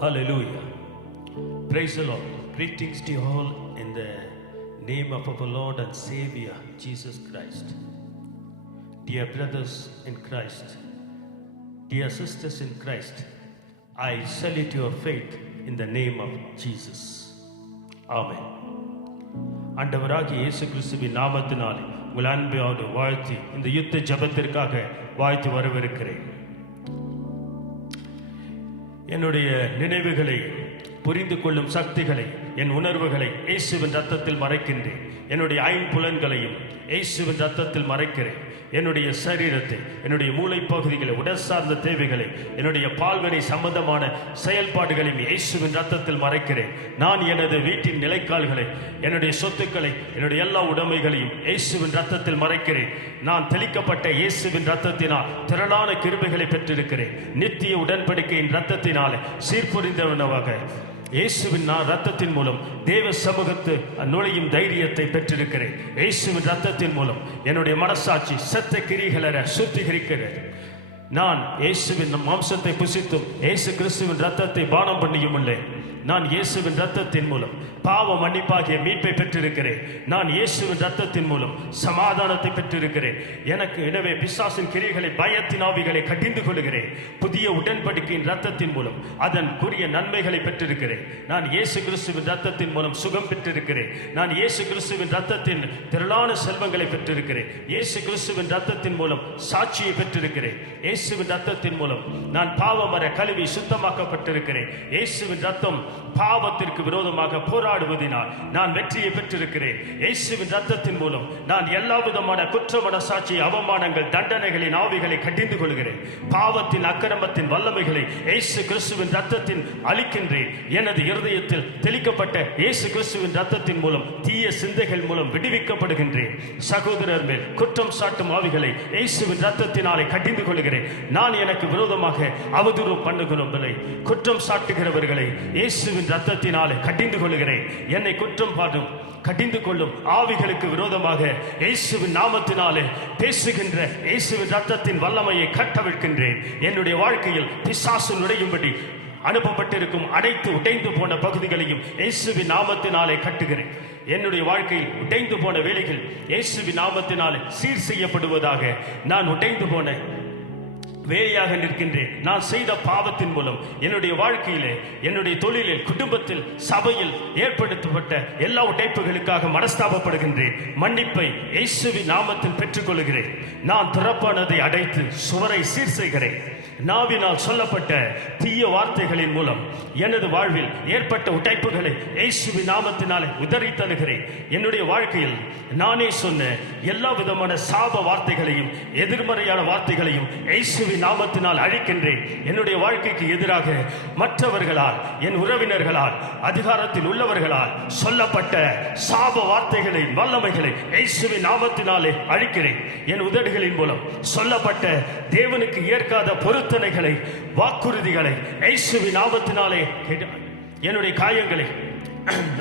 Hallelujah. Praise the Lord. Greetings to you all in the name of our Lord and Savior, Jesus Christ. Dear brothers in Christ, dear sisters in Christ, I salute your faith in the name of Jesus. Amen. ஆண்டவராகிய இயேசு கிறிஸ்துவின் நாமத்தினால் உங்கள் அன்போடு வாழ்த்தி இந்த யுத்த ஜெபத்திற்காக வாழ்த்தி வரவிருக்கிறேன். என்னுடைய நினைவுகளை புரிந்து கொள்ளும் சக்திகளை, என் உணர்வுகளை இயேசுவின் ரத்தத்தில் மறைக்கின்றேன். என்னுடைய ஐம்புலன்களையும் இயேசுவின் ரத்தத்தில் மறைக்கிறேன். என்னுடைய சரீரத்தை, என்னுடைய மூளை பகுதிகளை, உடல் சார்ந்த தேவைகளை, என்னுடைய பால்வினை சம்பந்தமான செயல்பாடுகளையும் இயேசுவின் ரத்தத்தில் மறைக்கிறேன். நான் எனது வீட்டின் நிலைக்கால்களை, என்னுடைய சொத்துக்களை, என்னுடைய எல்லா உடைமைகளையும் இயேசுவின் ரத்தத்தில் மறைக்கிறேன். நான் தெளிக்கப்பட்ட இயேசுவின் ரத்தத்தினால் திரளான கிருபைகளை பெற்றிருக்கிறேன். நித்திய உடன்படிக்கையின் ரத்தத்தினாலே சீர்புரிந்தவனவாக இயேசுவின் ரத்தத்தின் மூலம் தேவ சமூகத்து நுழையும் தைரியத்தை பெற்றிருக்கிறேன். இயேசுவின் ரத்தத்தின் மூலம் என்னுடைய மனசாட்சி செத்த கிரிகளற சுத்திகரிக்கிறது. நான் இயேசுவின் மாம்சத்தை புசித்தும் இயேசு கிறிஸ்துவின் ரத்தத்தை பானம் பண்ணியும் உள்ளேன். நான் இயேசுவின் ரத்தத்தின் மூலம் பாவ மன்னிப்பாகிய மீட்பை பெற்றிருக்கிறேன். நான் இயேசுவின் ரத்தத்தின் மூலம் சமாதானத்தை பெற்றிருக்கிறேன். எனவே பிசாசின் கிரிகளை, பயத்தின் ஆவிகளை கடிந்து கொள்கிறேன். புதிய உடன்படிக்கையின் ரத்தத்தின் மூலம் அதற்குரிய நன்மைகளை பெற்றிருக்கிறேன். நான் இயேசு கிறிஸ்துவின் ரத்தத்தின் மூலம் சுகம் பெற்றிருக்கிறேன். நான் இயேசு கிறிஸ்துவின் ரத்தத்தின் திரளான செல்வங்களை பெற்றிருக்கிறேன். இயேசு கிறிஸ்துவின் ரத்தத்தின் மூலம் சாட்சியை பெற்றிருக்கிறேன். இயேசுவின் ரத்தத்தின் மூலம் நான் பாவமர கழுவி சுத்தமாக்கப்பட்டிருக்கிறேன். இயேசுவின் ரத்தம் பாவத்திற்கு விரோதமாக போராடுவதனால் நான் வெற்றியை பெற்றிருக்கிறேன். இயேசுவின் ரத்தத்தின் மூலம் நான் எல்லா விதமான குற்ற மனசாட்சி, அவமானங்கள், தண்டனைகளின் ஆவிகளை கடிந்து கொள்கிறேன். பாவத்தின் அக்கிரமத்தின் வல்லமைகளை இயேசு கிறிஸ்துவின் ரத்தத்தின் அழிக்கின்றேன். எனது இருதயத்தில் தெளிக்கப்பட்ட இயேசு கிறிஸ்துவின் ரத்தத்தின் மூலம் தீய சிந்தைகள் மூலம் விடுவிக்கப்படுகின்றேன். சகோதரர் மேல் குற்றம் சாட்டும் ஆவிகளை இயேசுவின் ரத்தத்தினாலே கடிந்து கொள்கிறேன். நான் எனக்கு விரோதமாக அவதூறு பண்ணுகிறவர்களை, குற்றம் சாட்டுகிறவர்களை இயேசுவின் ரத்தத்தினாலே கடிந்து கொள்கிறேன். என்னை குற்றம் பாடும் கடிந்து கொள்ளும் ஆவிகளுக்கு விரோதமாக இயேசுவின் நாமத்தினாலே பேசுகின்ற இயேசுவின் ரத்தத்தின் வல்லமையை கட்டவிழ்க்கின்றேன். என்னுடைய வாழ்க்கையில் பிசாசு நுழையும்படி அனுப்பப்பட்டிருக்கும் அனைத்து உடைந்து போன பகுதிகளையும் இயேசுவின் நாமத்தினாலே கட்டுகிறேன். என்னுடைய வாழ்க்கையில் உடைந்து போன வேலைகள் இயேசுவின் நாமத்தினாலே சீர் செய்யப்படுவதாக. நான் உடைந்து போன வேலையாக நிற்கின்றேன். நான் செய்த பாவத்தின் மூலம் என்னுடைய வாழ்க்கையிலே, என்னுடைய தொழிலில், குடும்பத்தில், சபையில் ஏற்படுத்தப்பட்ட எல்லா உடைப்புகளுக்காக மனஸ்தாபப்படுகின்றேன். மன்னிப்பை இயேசுவின் நாமத்தில் பெற்றுக்கொள்கிறேன். நான் திறப்பானதை அடைத்து சுவரை சீர் செய்கிறேன். நாவினால் சொல்லப்பட்ட தீய வார்த்தைகளின் மூலம் எனது வாழ்வில் ஏற்பட்ட உடைப்புகளை இயேசுவின் நாமத்தினாலே உதறி தருகிறேன். என்னுடைய வாழ்க்கையில் நானே சொன்ன எல்லா விதமான சாப வார்த்தைகளையும், எதிர்மறையான வார்த்தைகளையும் இயேசுவின் நாமத்தினால் அழிக்கின்றேன். என்னுடைய வாழ்க்கைக்கு எதிராக மற்றவர்களால், என் உறவினர்களால், அதிகாரத்தில் உள்ளவர்களால் சொல்லப்பட்ட சாப வார்த்தைகளின் வல்லமைகளை இயேசுவின் நாமத்தினாலே அழிக்கிறேன். என் உதடுகளின் மூலம் சொல்லப்பட்ட தேவனுக்கு ஏற்காத பொருத்தனைகளை, வாக்குறுதிகளை இயேசுவின் நாமத்தினாலே, என்னுடைய காயங்களை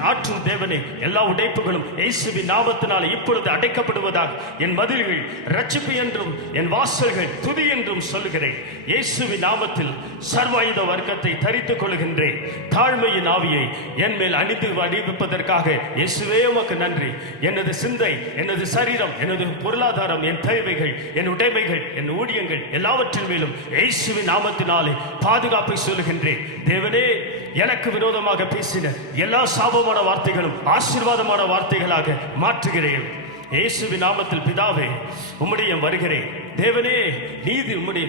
ஆற்றும் தேவனே, எல்லா உடைப்புகளும் இயேசுவின் நாமத்தினாலே இப்பொழுது அடைக்கப்படுவதாக. என் மதில்கள் ரட்சிப்பு என்றும் என் வாசல்கள் துதி என்றும் சொல்லுகிறேன். இயேசுவின் நாமத்தில் சர்வாயுத வர்க்கத்தை தரித்துக் கொள்கின்றேன். தாழ்மையின் ஆவியை என் மேல் அணிவிப்பதற்காக இயேசுவே உமக்கு நன்றி. எனது சிந்தை, எனது சரீரம், எனது பொருளாதாரம், என் தேவைகள், என் உடைமைகள், என் ஊழியங்கள் எல்லாவற்றின் மேலும் இயேசுவின் நாமத்தினாலே பாதுகாப்பை சொல்லுகின்றேன். தேவனே, எனக்கு விரோதமாக பேசின எல்லா சாபமான வார்த்தைகளும் ஆசீர்வாதமான வார்த்தைகளாக மாற்றுகிறேன். இயேசுவின் நாமத்தில் பிதாவே, உம்முடைய வருகிறேன். தேவனே, நீதி உம்முடைய.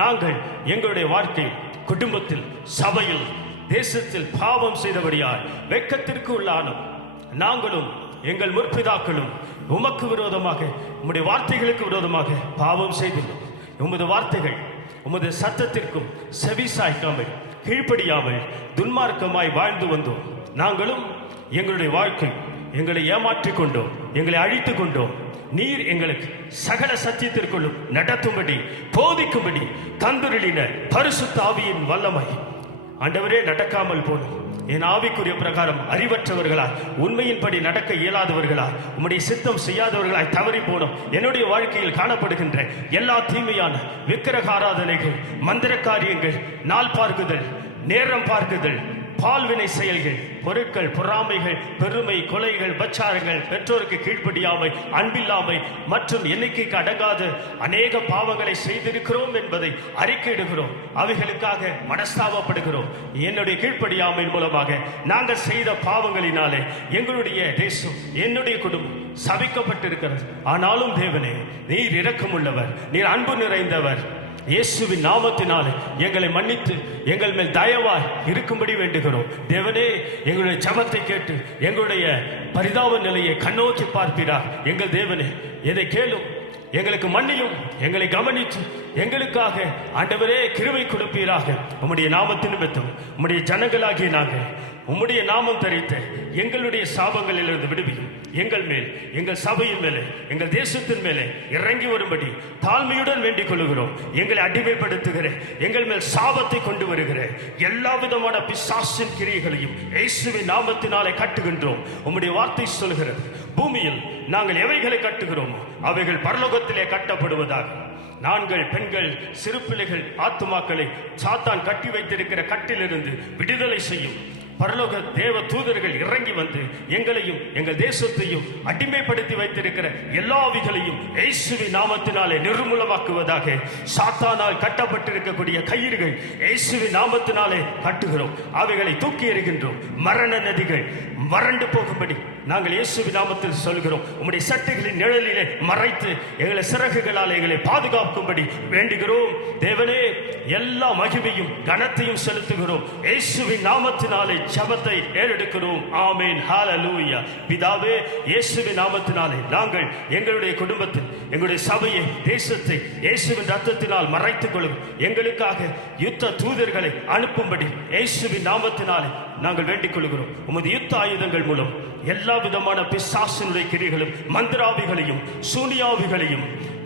நாங்கள் எங்களுடைய வாழ்க்கை, குடும்பத்தில், சபையில், தேசத்தில் பாவம் செய்தபடியால் வெட்கத்திற்கு உள்ளானோம். நாங்களும் எங்கள் முற்பிதாக்களும் உமக்கு விரோதமாக, உம்முடைய வார்த்தைகளுக்கு விரோதமாக பாவம் செய்துள்ளோம். உமது வார்த்தைகள், உமது சத்தத்திற்கும் செவி சாய்க்காமல், கீழ்ப்படியாமல் துன்மார்க்கமாய் வாழ்ந்து வந்தோம். நாங்களும் எங்களுடைய வாழ்க்கை எங்களை ஏமாற்றிக் கொண்டோம், எங்களை அழித்துக் கொண்டோம். நீர் எங்களுக்கு சகல சத்தியத்திற்குள்ளும் நடத்தும்படி, போதிக்கும்படி தந்துருளின பரிசுத்த ஆவியின் வல்லமை ஆண்டவரே நடக்காமல் போனோம். என் ஆவிக்குரிய பிரகாரம் அறிவற்றவர்களாய், உண்மையின்படி நடக்க இயலாதவர்களாய், உம்முடைய சித்தம் செய்யாதவர்களாய் தவறி போனோம். என்னுடைய வாழ்க்கையில் காணப்படுகின்ற எல்லா தீமையான விக்கிரக ஆராதனைகள், மந்திர காரியங்கள், நாள் பார்க்குதல், நேரம் பார்க்குதல், பால்வினை செயல்கள், பொருட்கள், பொறாமைகள், பெருமை, கொலைகள், பச்சாரங்கள், பெற்றோருக்கு கீழ்ப்படியாமை, அன்பில்லாமை மற்றும் எண்ணிக்கைக்கு அடங்காத அநேக பாவங்களை செய்திருக்கிறோம் என்பதை அறிக்கையிடுகிறோம். அவைகளுக்காக மனஸ்தாபப்படுகிறோம். என்னுடைய கீழ்ப்படியாமையின் மூலமாக நாங்கள் செய்த பாவங்களினாலே எங்களுடைய தேசம், என்னுடைய குடும்பம் சபிக்கப்பட்டிருக்கிறது. ஆனாலும் தேவனே, நீர் இரக்கமுள்ளவர், நீர் அன்பு நிறைந்தவர். இயேசுவின் நாமத்தினாலே எங்களை மன்னித்து எங்கள் மேல் தயவாய் இருக்கும்படி வேண்டுகிறோம். தேவனே, எங்களுடைய ஜெபத்தை கேட்டு எங்களுடைய பரிதாப நிலையை கண்ணோக்கி பார்ப்பீராக. எங்கள் தேவனே, எதை கேளும், எங்களுக்கு மன்னியும், எங்களை கவனித்து எங்களுக்காக ஆண்டவரே கிருபை கொடுப்பீராக. உம்முடைய நாமத்தின் நிமித்தம் உம்முடைய ஜனங்களாகிய நாங்கள் உம்முடைய நாமம் தரித்த எங்களுடைய சாபங்களிலிருந்து விடுவியும். எங்கள் மேல், எங்கள் சபையின் மேலே, எங்கள் தேசத்தின் மேலே இறங்கி வரும்படி தாழ்மையுடன் வேண்டிக் கொள்ளுகிறோம். எங்களை அடிமைப்படுத்துகிற, எங்கள் மேல் சாபத்தை கொண்டு வருகிற எல்லா விதமான பிசாசின் கிரியைகளையும் இயேசுவின் நாமத்தினாலே கட்டுகின்றோம். உம்முடைய வார்த்தை சொல்கிறது, பூமியில் நாங்கள் எவைகளை கட்டுகிறோமோ அவைகள் பரலோகத்திலே கட்டப்படுவதாக. நான்கள், பெண்கள், சிறு பிள்ளைகள், ஆத்துமாக்களை சாத்தான் கட்டி வைத்திருக்கிற கட்டிலிருந்து விடுதலை செய்யும் பரலோக தேவ தூதர்கள் இறங்கி வந்து எங்களையும் எங்கள் தேசத்தையும் அடிமைப்படுத்தி வைத்திருக்கிற எல்லா ஆவிகளையும் இயேசுவின் நாமத்தினாலே நிர்மூலமாக்குவதாக. சாத்தானால் கட்டப்பட்டிருக்கக்கூடிய கயிறுகள் இயேசுவின் நாமத்தினாலே கட்டுகிறோம். அவைகளை தூக்கி எறிகின்றோம். மரண நதிகள் வறண்டு போகும்படி நாங்கள் இயேசுவின் நாமத்தில் சொல்கிறோம். உம்முடைய சட்டைகளின் நிழலிலே மறைத்து எங்களை சிறகுகளால் எங்களை பாதுகாக்கும்படி வேண்டுகிறோம். தேவனே, எல்லா மகிமையும் கனத்தையும் செலுத்துகிறோம். இயேசுவின் நாமத்தினாலே ஜெபத்தை ஏறெடுக்கிறோம். ஆமென், ஹல்லேலூயா. பிதாவே, இயேசுவின் நாமத்தினாலே நாங்கள் எங்களுடைய குடும்பத்தில், எங்களுடைய சபையை, தேசத்தை இயேசுவின் ரத்தத்தினால் மறைத்துக் கொள்ளும். எங்களுக்காக யுத்த தூதர்களை அனுப்பும்படி இயேசுவின் நாமத்தினாலே நாங்கள் வேண்டிக் கொள்கிறோம். உமது யுத்த ஆயுதங்கள் மூலம் எல்லா விதமான பிசாசினுடைய கிரியைகளும், மந்திராவிகளையும், சூனியாவிகளையும்,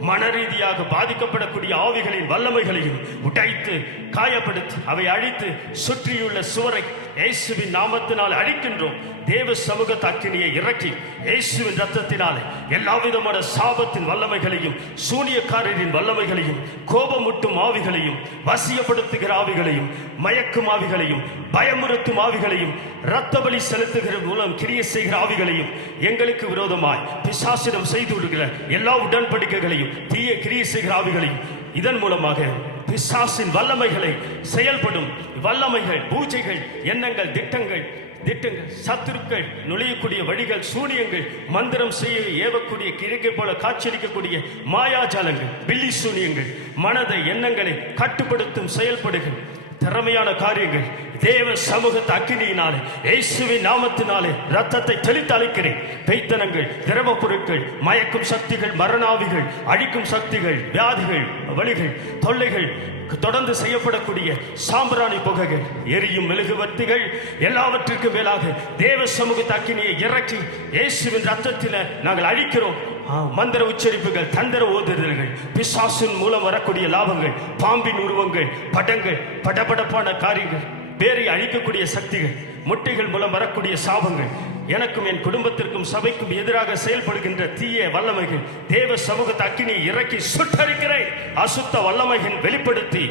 மனரீதியாக பாதிக்கப்படக்கூடிய ஆவிகளின் வல்லமைகளையும் உடைத்து காயப்படுத்தி அவை அழித்து சுற்றியுள்ள சுவரை இயேசுவின் நாமத்தினால் அழிக்கின்றோம். தேவ சமூக அக்கினியை இறக்கி இயேசுவின் ரத்தத்தினாலே எல்லா விதமான சாபத்தின் வல்லமைகளையும், சூனியக்காரரின் வல்லமைகளையும், கோபமூட்டும் ஆவிகளையும், வசியப்படுத்துகிற ஆவிகளையும், மயக்கும் ஆவிகளையும், பயமுறுத்தும் ஆவிகளையும், இரத்த பலி செலுத்துகிற மூலம் கிரியை செய்கிற ஆவிகளையும், எங்களுக்கு விரோதமாய் பிசாசிடம் செய்து விடுகிற எல்லா உடன்படிக்கைகளையும், தீய கிரியை செய்கிற ஆவிகளையும், இதன் மூலமாக பிசாசின் வல்லமைகளை செயல்படும் வல்லமைகள், பூஜைகள், எண்ணங்கள், திட்டங்கள், சத்துருக்கள் நுழையக்கூடிய வழிகள், சூனியங்கள், மந்திரம் செய்ய ஏவக்கூடிய கிழக்கை போல காட்சியளிக்கக்கூடிய மாயாஜாலங்கள், பில்லி சூனியங்கள், மனதை, எண்ணங்களை கட்டுப்படுத்தும் செயல்படுகள், திறமையான காரியங்கள் தேவ சமூகத்தை அக்கினியினாலே இயேசுவின் நாமத்தினாலே ரத்தத்தை தெளித்து அழைக்கிறேன். பெய்த்தனங்கள், திரவ பொருட்கள், மயக்கும் சக்திகள், மரணாவிகள், அழிக்கும் சக்திகள், வியாதிகள், வலிகள், தொல்லைகள், தொடர்ந்து செய்யப்படக்கூடிய சாம்பிராணி புகைகள், எரியும் மெழுகுவர்த்திகள், எல்லாவற்றிற்கும் மேலாக தேவ சமூகத்தை அக்கினியை இறக்கி இயேசுவின் ரத்தத்தில் நாங்கள் அழிக்கிறோம். மந்திர உச்சரிப்புகள், தந்திர ஓதுதல்கள், பிசாசின் மூலம் வரக்கூடிய லாபங்கள், பாம்பின் உருவங்கள், படங்கள், படபடப்பான காரியங்கள், பேரை அழிக்கக்கூடிய சக்திகள், முட்டைகள் மூலம் வரக்கூடிய சாபங்கள், எனக்கும் என் குடும்பத்திற்கும் சபைக்கும் எதிராக செயல்படுகின்ற தீய வல்லமைகள் தேவ சமூகத்தை அக்கினியை இறக்கி சுட்டரிக்கிறேன். அசுத்த வல்லமைகள் வெளிப்படுத்தி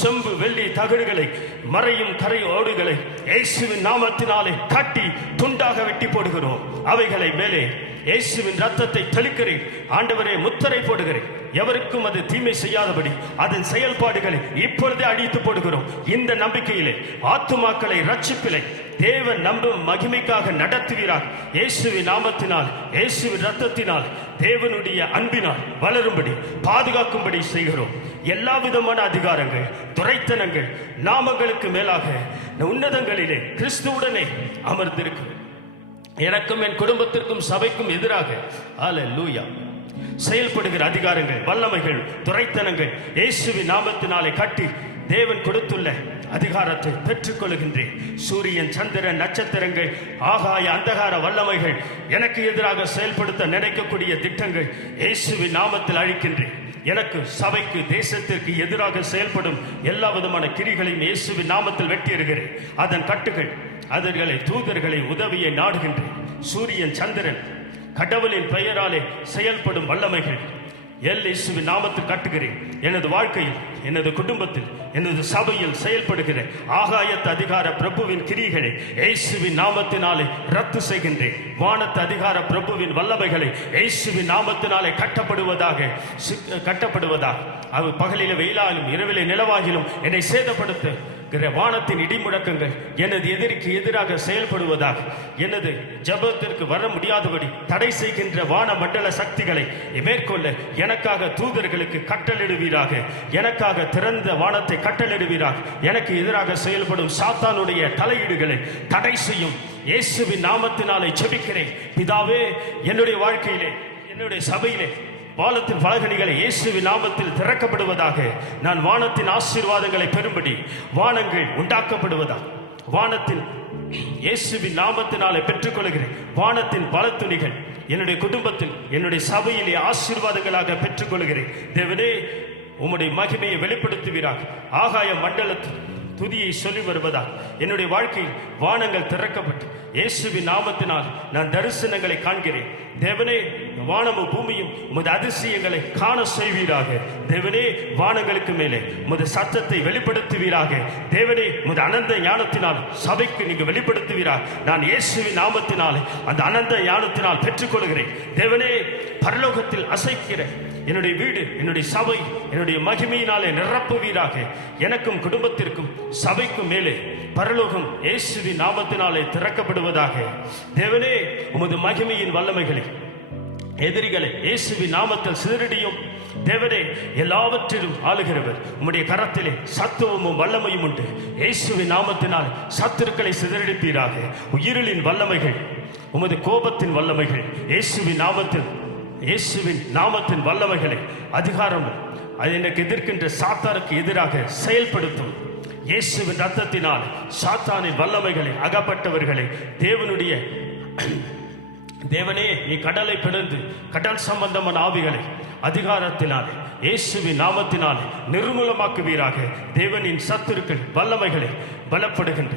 செம்பு, வெள்ளி தகடுகளை, மறையும் கரை ஓடுகளை இயேசுவின் நாமத்தினாலே கட்டி துண்டாக வெட்டி போடுகிறோம். அவைகளை மேலே இயேசுவின் ரத்தத்தை தெளிக்கிறேன். ஆண்டவரே, முத்திரை போடுகிறேன். எவருக்கும் அது தீமை செய்யாதபடி அதன் செயல்பாடுகளை இப்பொழுதே அழித்து போடுகிறோம். இந்த நம்பிக்கையிலே ஆத்துமாக்களை ரட்சிப்பிலே தேவன் நம்பும் மகிமைக்காக நடத்துவீராக. இயேசுவின் நாமத்தினால், இயேசுவின் ரத்தத்தினால், தேவனுடைய அன்பினால் வளரும்படி பாதுகாக்கும்படி செய்கிறோம். எல்லா விதமான அதிகாரங்கள், துரைத்தனங்கள், நாமங்களுக்கு மேலாக உன்னதங்களிலே கிறிஸ்துவுடனே அமர்ந்திருக்கிறோம். எனக்கும் என் குடும்பத்திற்கும் சபைக்கும் எதிராக ஹல்லேலூயா செயல்படுகிற அதிகாரங்கள், வல்லமைகள், துரைத்தனங்கள் இயேசுவின் நாமத்தினாலே கட்டி தேவன் கொடுத்துள்ள அதிகாரத்தை பெற்றுக்கொள்கின்றேன். சூரியன், சந்திரன், நட்சத்திரங்கள், ஆகாய அந்தகார வல்லமைகள், எனக்கு எதிராக செயல்படுத்த நினைக்கக்கூடிய திட்டங்கள் இயேசுவின் நாமத்தில் அழிக்கின்றேன். எனக்கு, சபைக்கு, தேசத்திற்கு எதிராக செயல்படும் எல்லா விதமான கிரிகளையும் இயேசுவின் நாமத்தில் வெட்டி எறிகிறேன். அதன் கட்டுகள், அதர்களை, தூதர்களை, உதவியை நாடுகின்றேன். சூரியன், சந்திரன், கடவுளின் பெயராலே செயல்படும் வல்லமைகள் இயேசுவின் நாமத்தில் கட்டுகிறேன். எனது வாழ்க்கையில், எனது குடும்பத்தில், எனது சபையில் செயல்படுகிற ஆகாயத்து அதிகார பிரபுவின் கிரிகளை இயேசுவின் நாமத்தினாலே ரத்து செய்கின்றேன். வானத்து அதிகார பிரபுவின் வல்லமைகளை இயேசுவின் நாமத்தினாலே கட்டப்படுவதாக அவர் பகலிலே வெயிலாலும் இரவிலே நிலவாகிலும் என்னை சேதப்படுத்த வானத்தின் இடிமுழக்கங்கள் எனது எதிரிக்கு எதிராக செயல்படுவதாக, எனது ஜபத்திற்கு வர முடியாதபடி தடை செய்கின்ற வான மண்டல சக்திகளை மேற்கொள்ள எனக்காக தூதர்களுக்கு கட்டளிடுவீராக. எனக்காக திறந்த வானத்தை கட்டளிடுவீராக. எனக்கு எதிராக செயல்படும் சாத்தானுடைய தலையீடுகளை தடை செய்யும் இயேசுவின் நாமத்தினாலே ஜெபிக்கிறேன். பிதாவே, என்னுடைய வாழ்க்கையிலே, என்னுடைய சபையிலே வானத்தின் பலகணிகளை இயேசுவின் நாமத்தில் திறக்கப்படுவதாக. நான் வானத்தின் ஆசீர்வாதங்களை பெறும்படி வானங்கள் உண்டாக்கப்படுவதாக. வானத்தின் இயேசுவின் நாமத்தினாலே பெற்றுக்கொள்கிறேன். வானத்தின் பலத்துணிகள் என்னுடைய குடும்பத்தில், என்னுடைய சபையிலே ஆசீர்வாதங்களாக பெற்றுக்கொள்கிறேன். தேவனே, உம்முடைய மகிமையை வெளிப்படுத்துவீராக. ஆகாய மண்டலத்தில் துதியை சொல்லி வருவதாக என்னுடைய வாழ்க்கையில் வானங்கள் திறக்கப்பட்டு இயேசுவின் நாமத்தினால் நான் தரிசனங்களை காண்கிறேன். தேவனே, வானமும் பூமியும் உமது அதிசயங்களை காண செய்வீராக. தேவனே, வானங்களுக்கு மேலே உமது சத்தத்தை வெளிப்படுத்துவீராக. தேவனே, உமது அனந்த ஞானத்தினால் சபைக்கு நீங்க வெளிப்படுத்துவீராக. நான் இயேசுவின் நாமத்தினால் அந்த அனந்த ஞானத்தினால் பெற்றுக்கொள்கிறேன். தேவனே, பரலோகத்தில் அசைக்கிற என்னுடைய வீடு, என்னுடைய சபை, என்னுடைய மகிமையினாலே நிரப்புவீராக. எனக்கும் குடும்பத்திற்கும் சபைக்கும் மேலே பரலோகம் இயேசுவின் நாமத்தினாலே திறக்கப்படுவதாக. தேவனே, உமது மகிமையின் வல்லமைகளை எதிரிகளை இயேசுவின் நாமத்தில் சிதறடியும். தேவனே, எல்லாவற்றிலும் ஆளுகிறவர். உம்முடைய கரத்திலே சத்துவமும் வல்லமையும் உண்டு. இயேசுவின் நாமத்தினால் சத்துருக்களை சிதறடிப்பீராக. இருளின் வல்லமைகள், உமது கோபத்தின் வல்லமைகள் இயேசுவின் நாமத்தின் வல்லமைகளை, அதிகாரம் அது எனக்கு எதிர்க்கின்ற சாத்தானுக்கு எதிராக செயல்படுத்தும். இயேசுவின் ரத்தத்தினால் சாத்தானின் வல்லமைகளை, அகப்பட்டவர்களை தேவனே, நீ கடலை பிளந்து கடல் சம்பந்தமான ஆவிகளை அதிகாரத்தினாலே இயேசுவின் நாமத்தினால் நிர்மூலமாக்குவீராக. தேவனின் சத்துருக்கள் வல்லமைகளை பலப்படுகின்ற